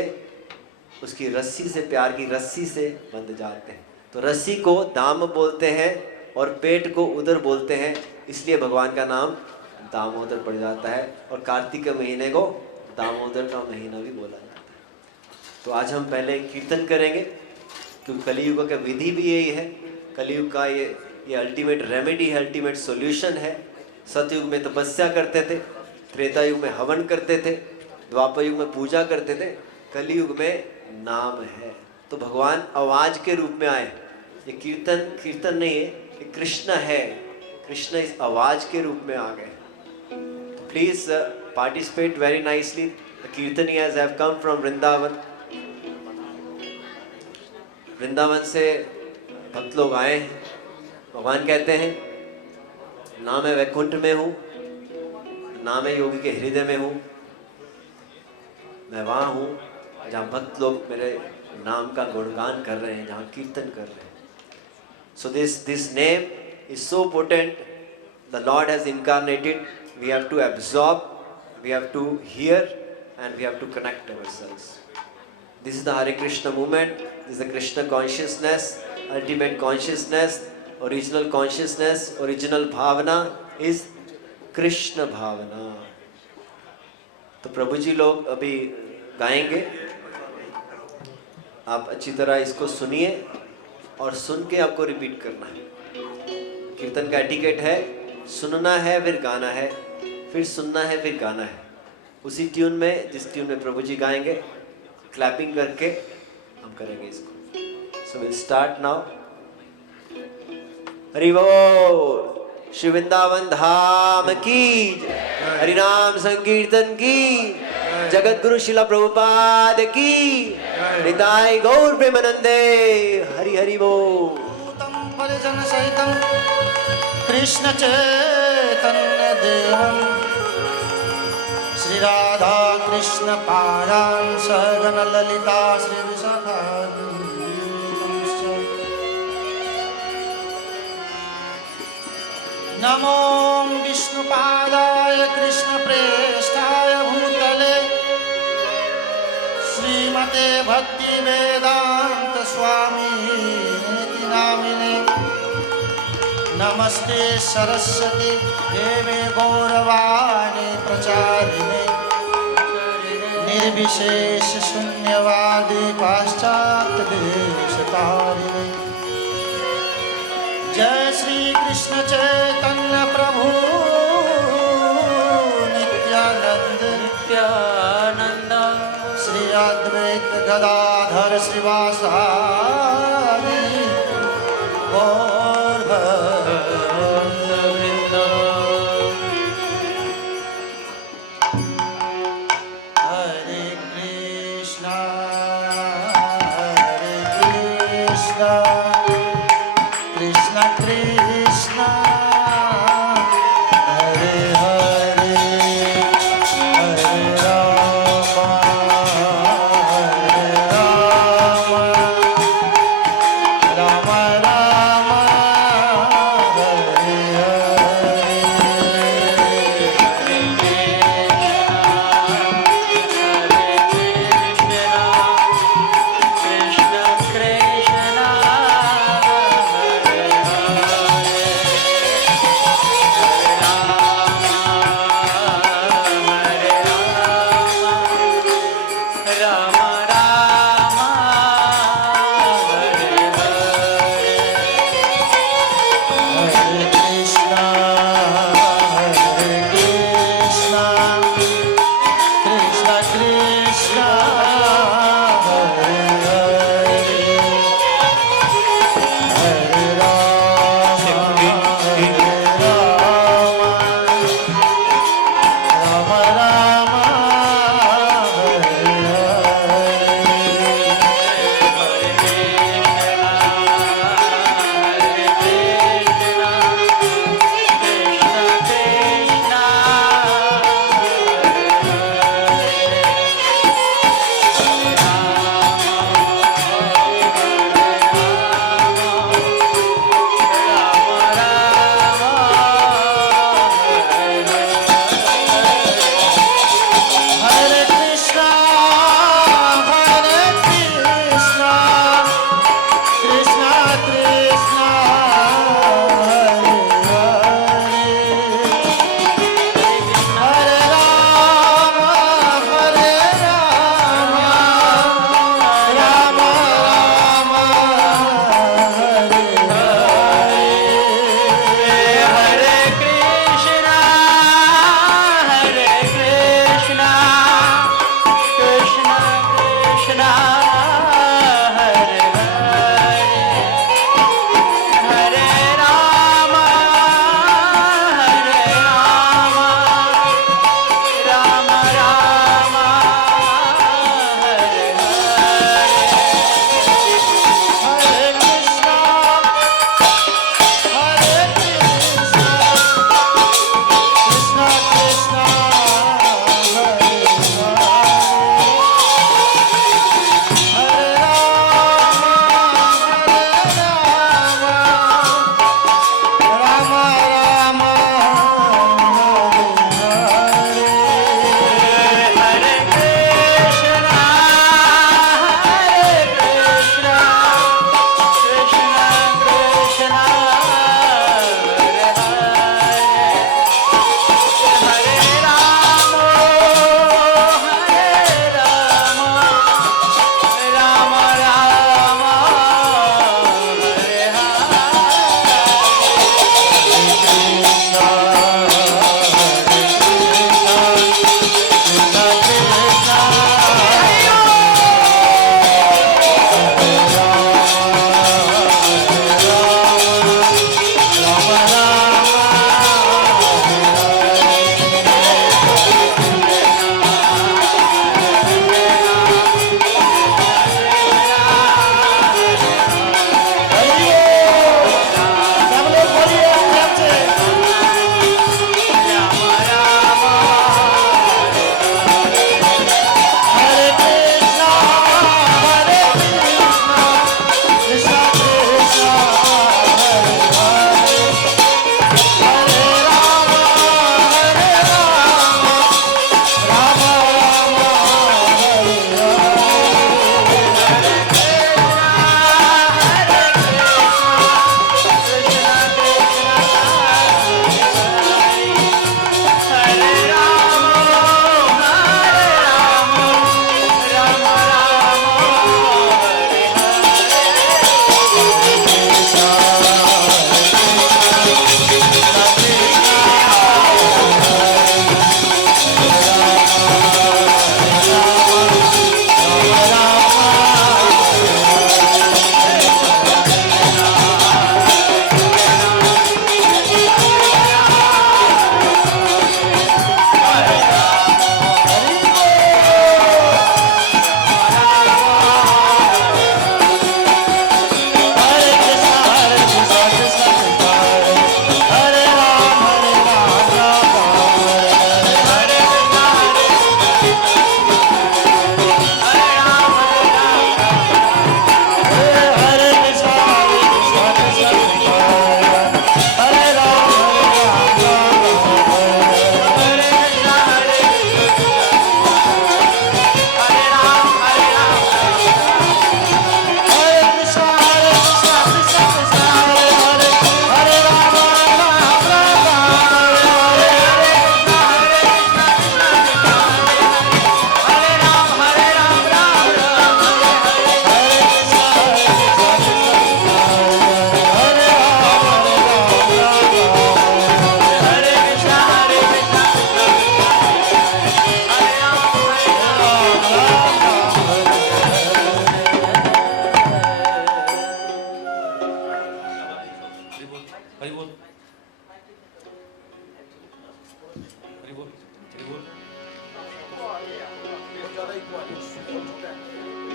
उसकी रस्सी से, प्यार की रस्सी से बंध जाते हैं। तो रस्सी को दाम बोलते हैं और पेट को उदर बोलते हैं, इसलिए भगवान का नाम दामोदर पड़ जाता है। और कार्तिक के महीने को दामोदर का महीना भी बोला जाता है। तो आज हम पहले कीर्तन करेंगे, क्योंकि कलियुग का विधि भी यही है। कलियुग का ये अल्टीमेट रेमेडी है, अल्टीमेट सॉल्यूशन है। सतयुग में तपस्या करते थे, त्रेता युग में हवन करते थे, द्वापर युग में पूजा करते थे, कलियुग में नाम है। तो भगवान आवाज के रूप में आए। ये कीर्तन नहीं है, ये कृष्ण है। कृष्ण इस आवाज के रूप में आ गए। Please participate very nicely. The kirtaniyas have come from Vrindavan. Vrindavan से भक्त लोग आए हैं। भगवान कहते हैं ना मैं वैकुंठ में हूँ, ना मैं योगी के हृदय में हूँ, मैं वहाँ हूँ जहाँ भक्त लोग मेरे नाम का गुणगान कर रहे हैं, जहाँ कीर्तन कर रहे हैं। So this name is so potent. The Lord has incarnated. We have to absorb, we have to hear, and we have to connect ourselves. This is the Hare Krishna movement. This is the Krishna consciousness, ultimate consciousness, original consciousness, original bhavana is Krishna bhavana. तो प्रभु जी लोग अभी गाएंगे, आप अच्छी तरह इसको सुनिए और सुन के आपको रिपीट करना है। कीर्तन का एटिकेट है, सुनना है फिर गाना है, फिर सुनना है फिर गाना है, उसी ट्यून में जिस ट्यून में प्रभु जी गाएंगे। क्लैपिंग करके हम करेंगे इसको। So will start now. Hari बोल। श्री वृंदावन धाम की, हरि नाम संकीर्तन की, जगत गुरु शिला प्रभुपाद की, निताय गौर प्रेमानंदे। हरि हरि बोल। परिजन सहितं कृष्ण चैतन्य देवं श्री राधा कृष्ण पादान् सगण ललिता श्री विशाखान्वितं नमो विष्णुपादाय कृष्ण प्रेष्ठाय भूतले श्रीमते भक्ति वेदांत स्वामी नामिने। नमस्ते सरस्वती देवे गौरवाणी प्रचारिणे निर्विशेष शून्यवादी पाश्चात्य देशतारिणे। जय श्री कृष्ण चैतन्य प्रभु नित्यानंद श्री अद्वैत गदाधर श्रीवासादि गौर भक्त वृंद। हरे Krishna Krishna Krishna Hare Hare Hare Ram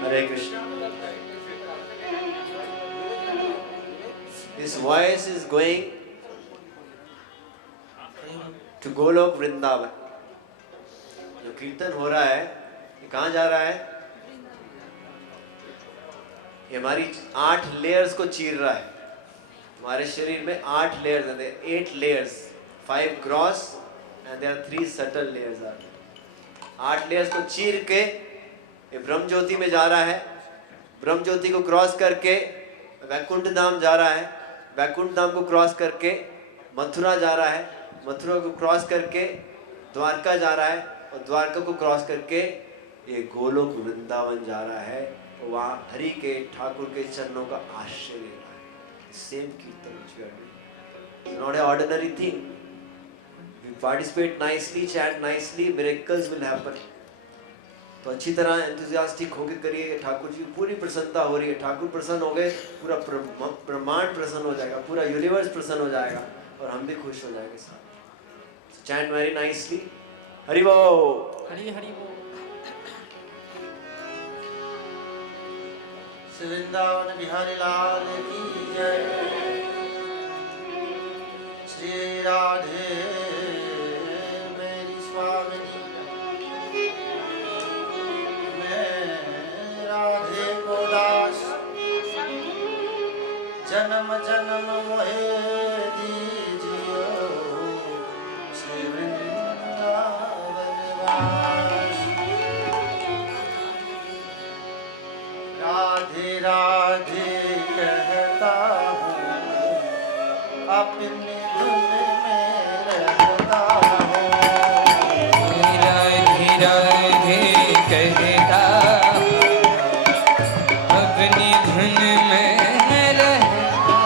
Hare Krishna. This voice is going to Golok Vrindavan. जो कीर्तन हो रहा है ये कहाँ जा रहा है? ये हमारी 8 लेयर्स को चीर रहा है. हमारे शरीर में 8 लेयर्स हैं, 8 layers, 5 gross and there are 3 subtle layers. 8 layers को चीर के ये ब्रह्म ज्योति में जा रहा है. ब्रह्म ज्योति को क्रॉस करके वैकुंठ धाम जा रहा है. वैकुंठ धाम को क्रॉस करके मथुरा जा रहा है. मथुरा को क्रॉस करके द्वारका जा रहा है और द्वारका को क्रॉस करके ये गोलोक वृंदावन जा रहा है. वहाँ हरि के ठाकुर के चरणों का आश्रय ले रहा है. सेम कीर्तन which we are doing. It's not an ordinary thing. We participate nicely, chant nicely, miracles will happen. तो अच्छी तरह एंथुसियास्टिक होकर करिए. ठाकुर जी पूरी प्रसन्नता हो रही है. ठाकुर प्रसन्न हो गए, पूरा ब्रह्मांड प्रसन्न हो जाएगा, पूरा यूनिवर्स प्रसन्न हो जाएगा और हम भी खुश हो जाएंगे साथ. Chant very nicely. हरि बोल. हरि हरि बोल. वृंदावन बिहारी लाल की जय. श्री राधे मेरी स्वामिनी. मैं राधे को दास जन्म जन्म मोहे दीजियो. श्री वृंदावन वास. राधे राधे कहता हूँ अपनी धुन में रहता हूँ. राधे राधे कहता अपनी धुन में रहता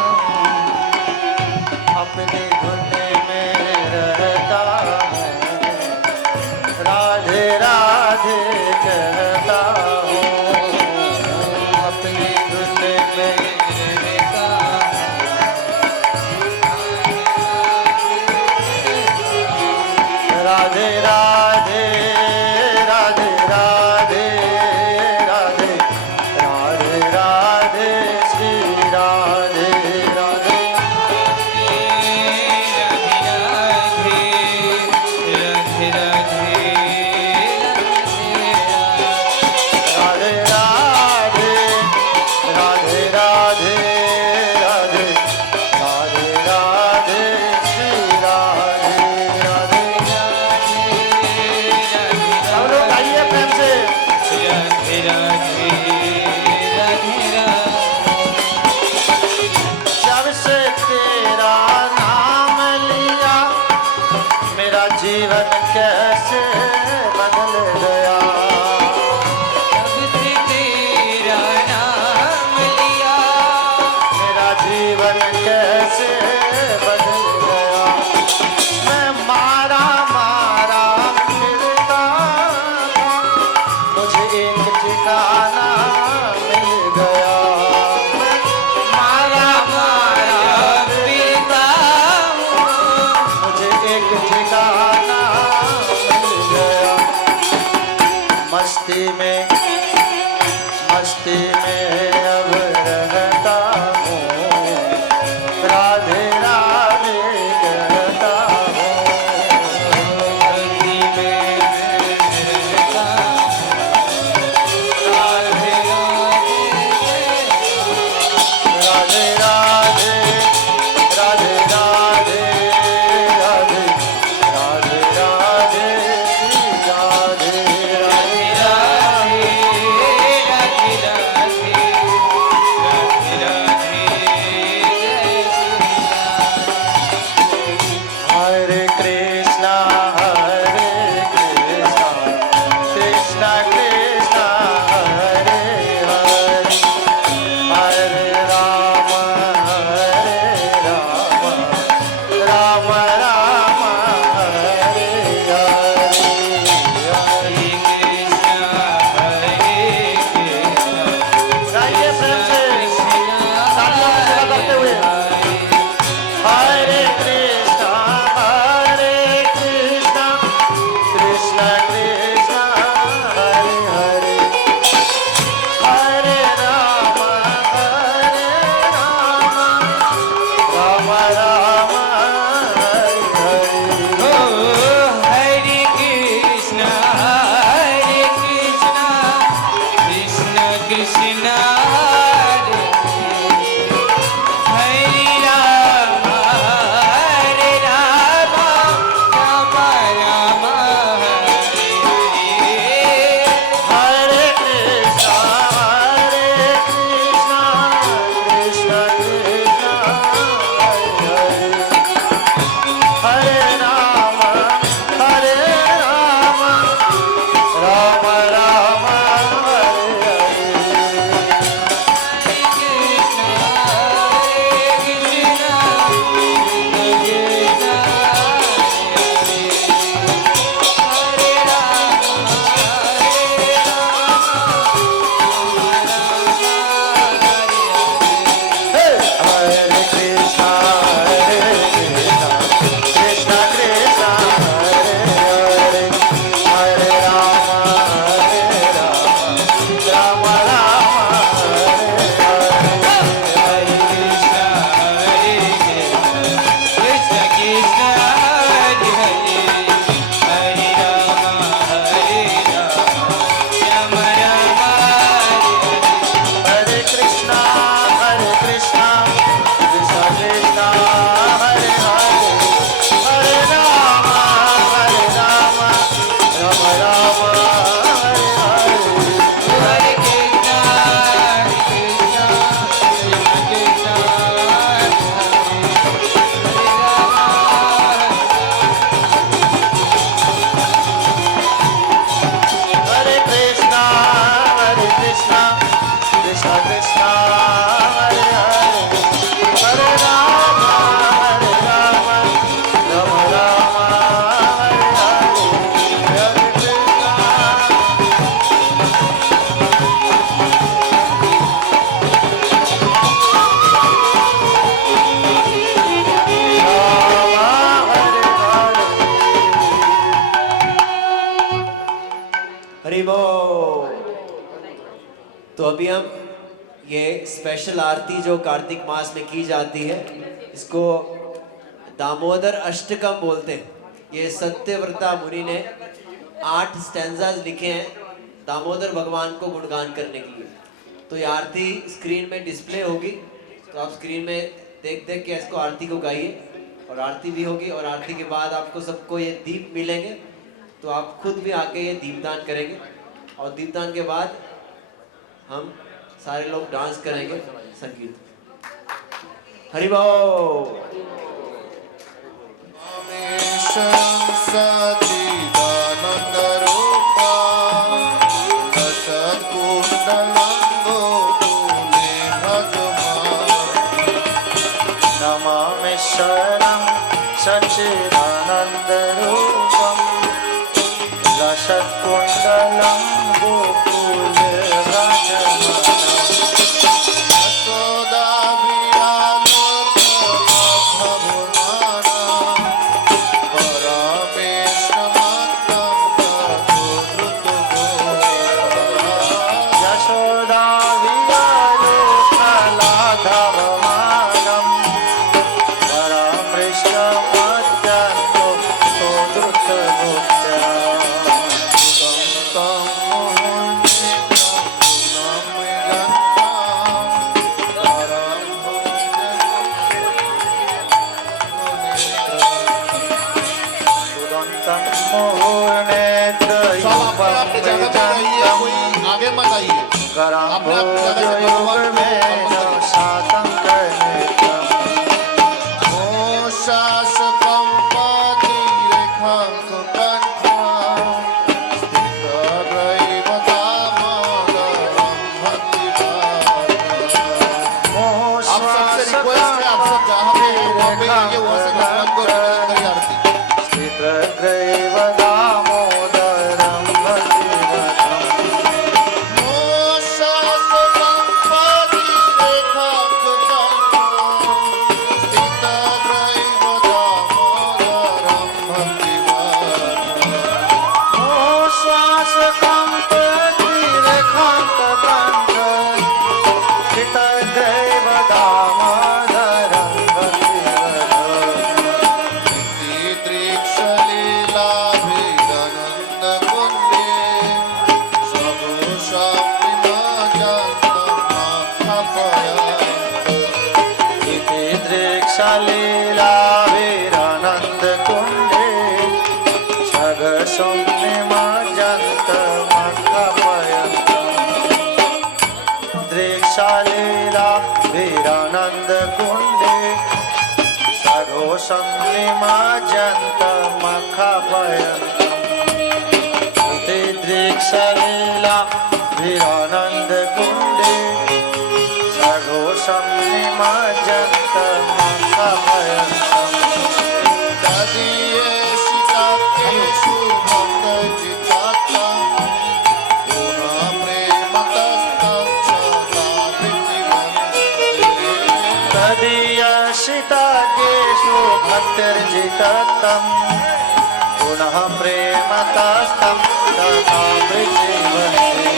अपनी धुन में रहता हूँ. राधे राधे कहता हूँ अपनी धुन में रहता. राधे राधे राधे राधे राधे राधे राधे श्री राधे राधे. राधे राधे राधे राधे राधे राधे राधे श्री राधे राधे. सब लोग आइए प्रेम से. जब से तेरा नाम लिया मेरा जीवन कैसे बदल गया. मेरा जीवन कैसे बदल गया. मैं मारा मारा फिरता था, मुझे एक ठिकाना मिल गया. मैं मारा मारा फिरता हूँ, मुझे एक ठिकाना मिल गया. हरि बोल। तो अभी हम ये स्पेशल आरती जो कार्तिक मास में की जाती है, इसको दामोदर अष्टकम बोलते हैं। ये सत्यव्रता मुनि ने 8 स्टैंजाज लिखे हैं दामोदर भगवान को गुणगान करने के लिए। तो ये आरती स्क्रीन में डिस्प्ले होगी, तो आप स्क्रीन में देख देख के इसको आरती को गाइए, और आरती भी होगी। और आरती के बाद आपको सबको ये दीप मिलेंगे, तो आप खुद भी आके ये दीपदान करेंगे। और दीपदान के बाद हम सारे लोग डांस करेंगे संगीत। हरि बोल। शरणं सच्चिदानन्दरूपं लसत्कुण्डलं गोकुलराजमानं यशोदाभिरालोकमभुवनानां परमेशमत्तं यशोदाभिरालोकलाघवमानं आगे मत आइए। सलीला वीरानंद कुंडे सघोषम निमज्जन्त मखभयन्तम् तदीये शिताकेषु भक्तजितात्तं पुनः प्रेमतस्तं सदा प्रीतिमन्त्रे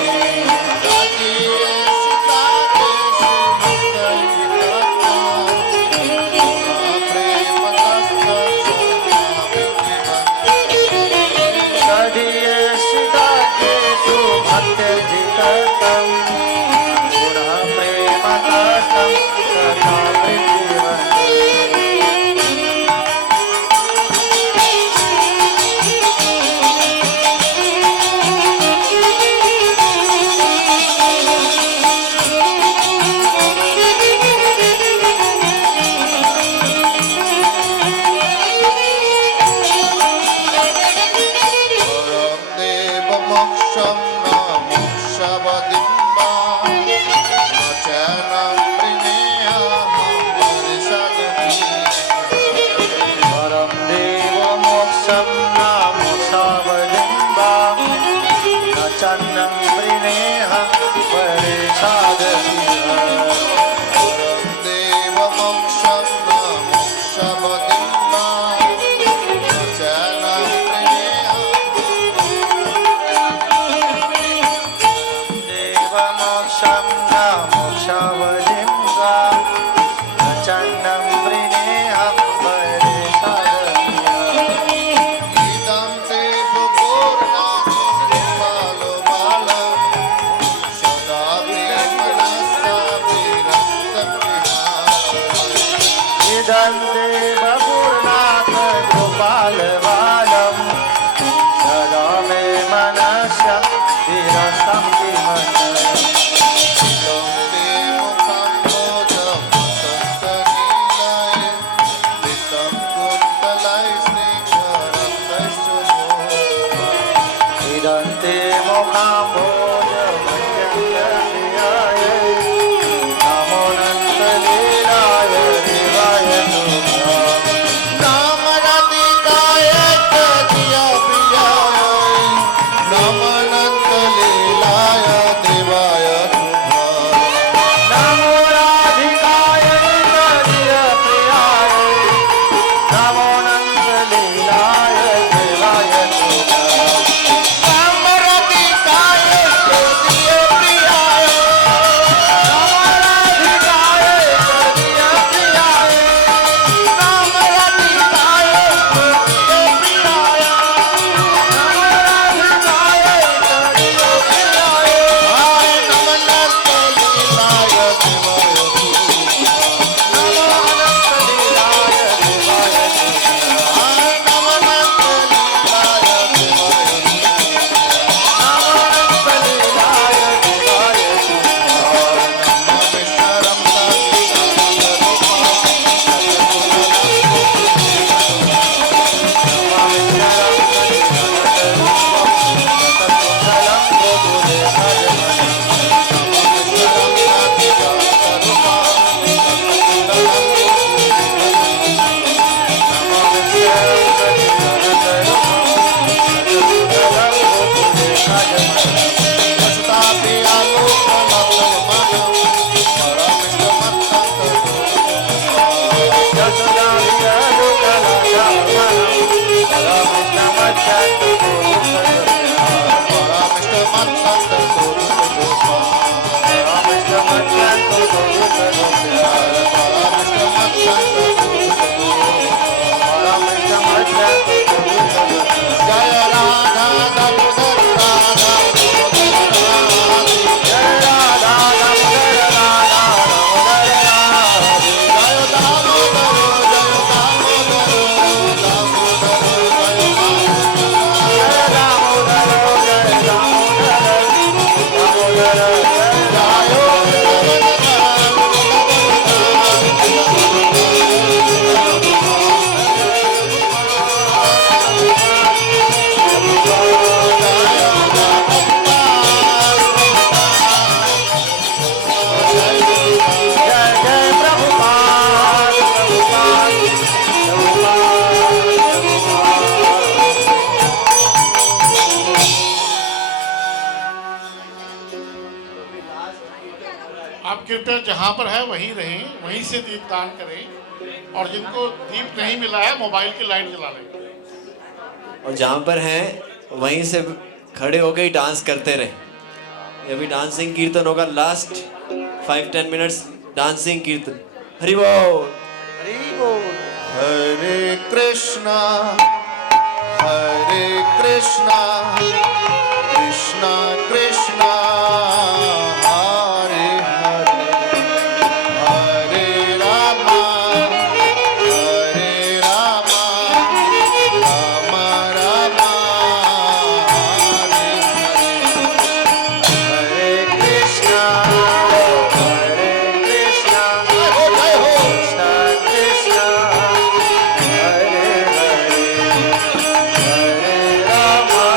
तदीये शिताकेषु भक्तर्जितात्तं पुनः प्रेमतस्तं सदा प्रीतिमन्त्रे ते मुखाम्भोज मह्यप्रियाय नमोऽनन्तलीलाय देवाय तुभ्यं नामराधिकाय तदीय प्रियाय नमोऽनन्तलीलाय देवाय तुभ्यं नमो राधिकाय तदीय प्रियाय नमोऽनन्तलीलाय देवाय तुभ्यं नामराधिकाय तदीय प्रियाय नामराधिकाय तदीय प्रियाय नामराधिकाय तदीय प्रियाय नामराधिकाय तदीय प्रियाय हाय नमोऽनन्तलीलाय देवाय तुभ्यं नमो अनन्तलीलाय देवाय तुभ्यं हाय नमोऽनन्तलीलाय देवाय जय राधा दामोदर राधा जय राधा दामोदर राधा जय दामोदर जय दामोदर आप कृपया जहाँ पर है वहीं रहें, वहीं से दीपदान करें और जिनको दीप नहीं मिला है मोबाइल की लाइट जला लें। और जहाँ पर हैं वहीं से खड़े होकर ही डांस करते रहे। ये अभी डांसिंग कीर्तन होगा, लास्ट 5-10 मिनट्स डांसिंग कीर्तन। हरि बोल। हरे कृष्णा कृष्णा कृष्णा हरे हरे हरे रामा राम रामा हरे हरे हरे कृष्णा कृष्णा कृष्णा हरे हरे हरे रामा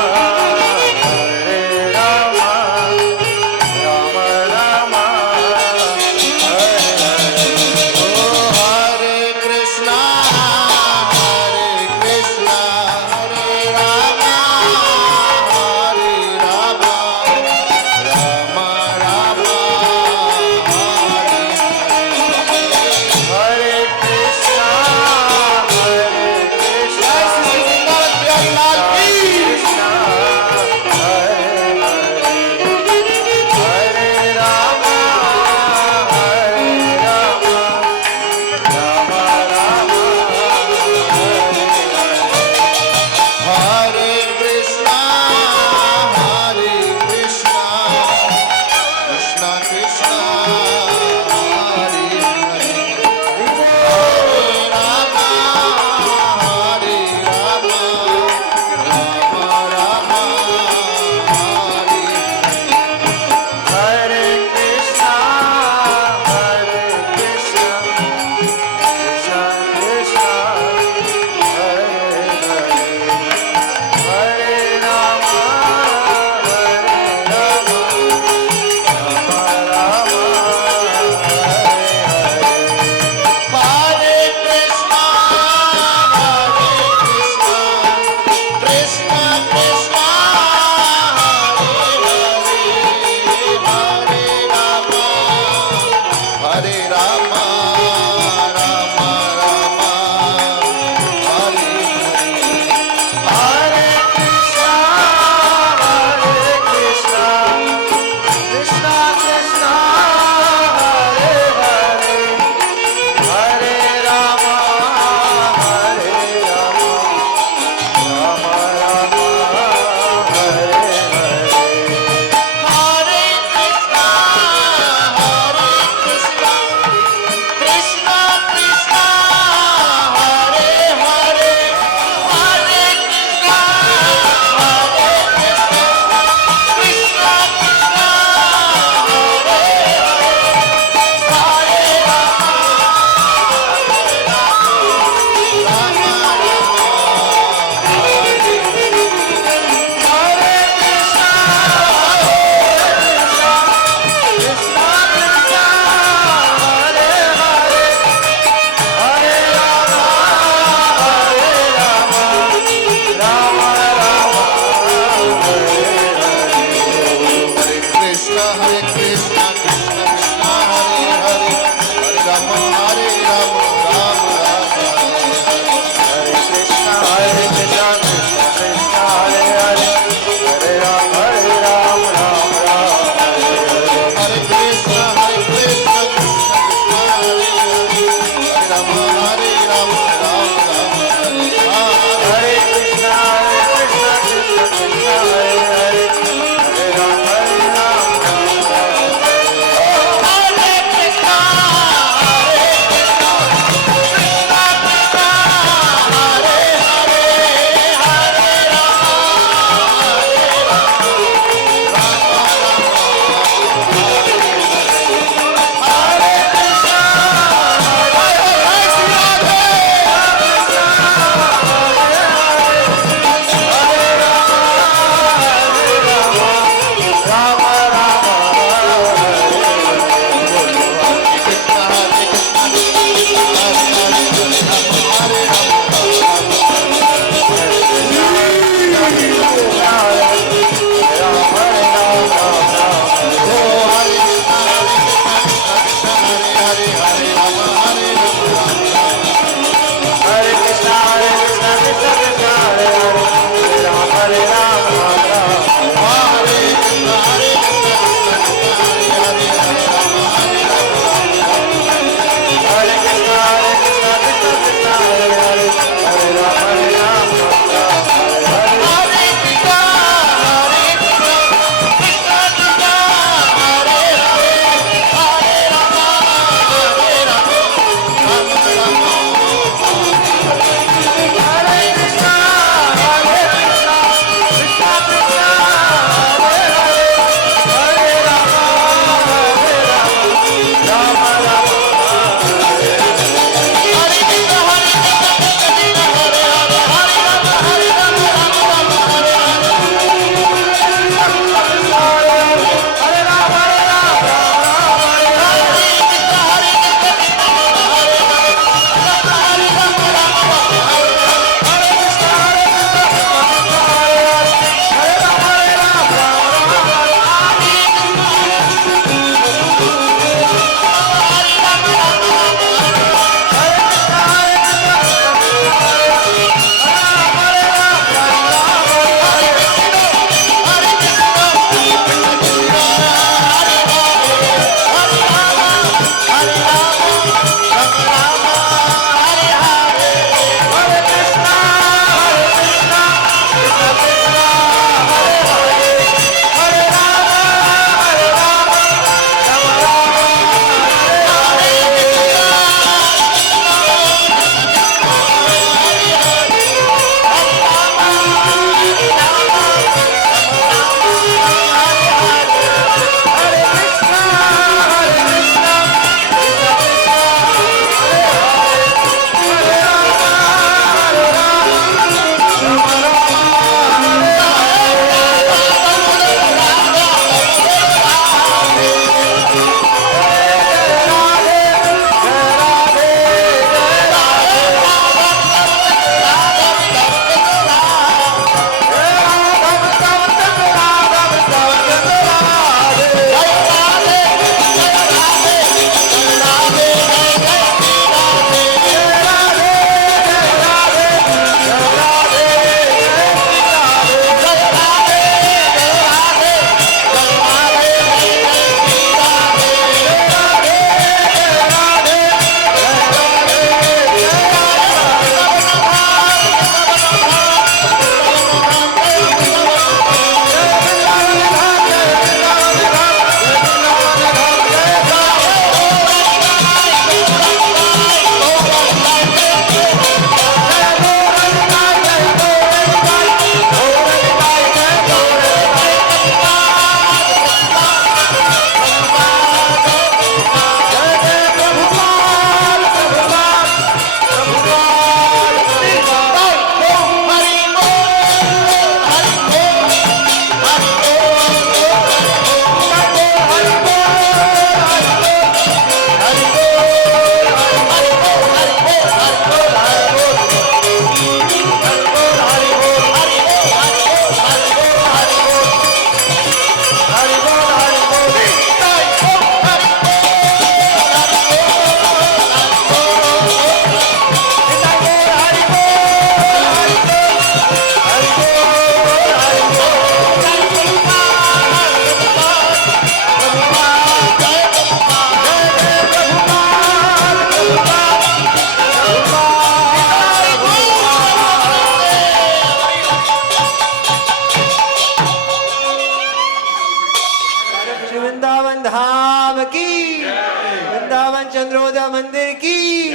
की, वृंदावन चंद्रोदय मंदिर की,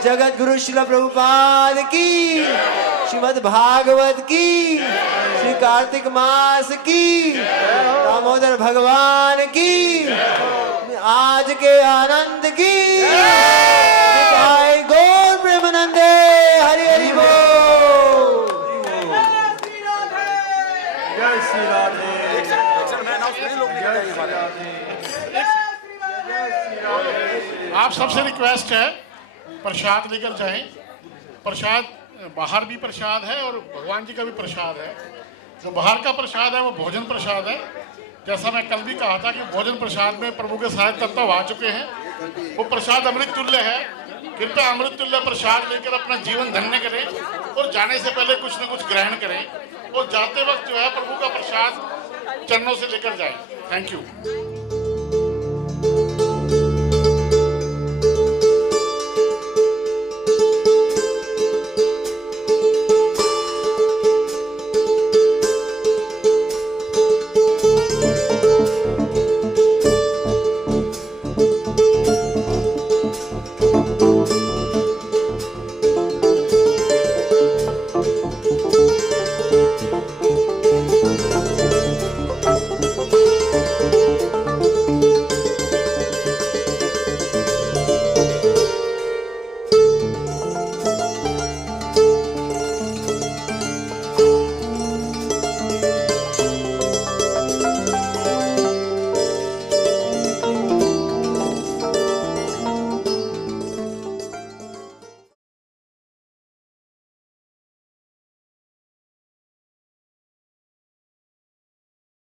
जगत गुरु श्रील प्रभुपाद की, श्रीमद् भागवत की, श्री कार्तिक मास की, दामोदर भगवान की, आज के आनंद की, निताई गौर प्रेमानंदे, हरि हरि बोल। जय श्री राधे। आप सबसे रिक्वेस्ट है प्रसाद लेकर जाएं। प्रसाद बाहर भी प्रसाद है और भगवान जी का भी प्रसाद है। जो बाहर का प्रसाद है वो भोजन प्रसाद है। जैसा मैं कल भी कहा था कि भोजन प्रसाद में प्रभु के सारे तत्व आ चुके हैं। वो प्रसाद अमृत तुल्य है। कृपया अमृत तुल्य प्रसाद लेकर अपना जीवन धन्य करें और जाने से पहले कुछ न कुछ ग्रहण करें और जाते वक्त जो है प्रभु का प्रसाद चरणों से लेकर जाएं। Thank you.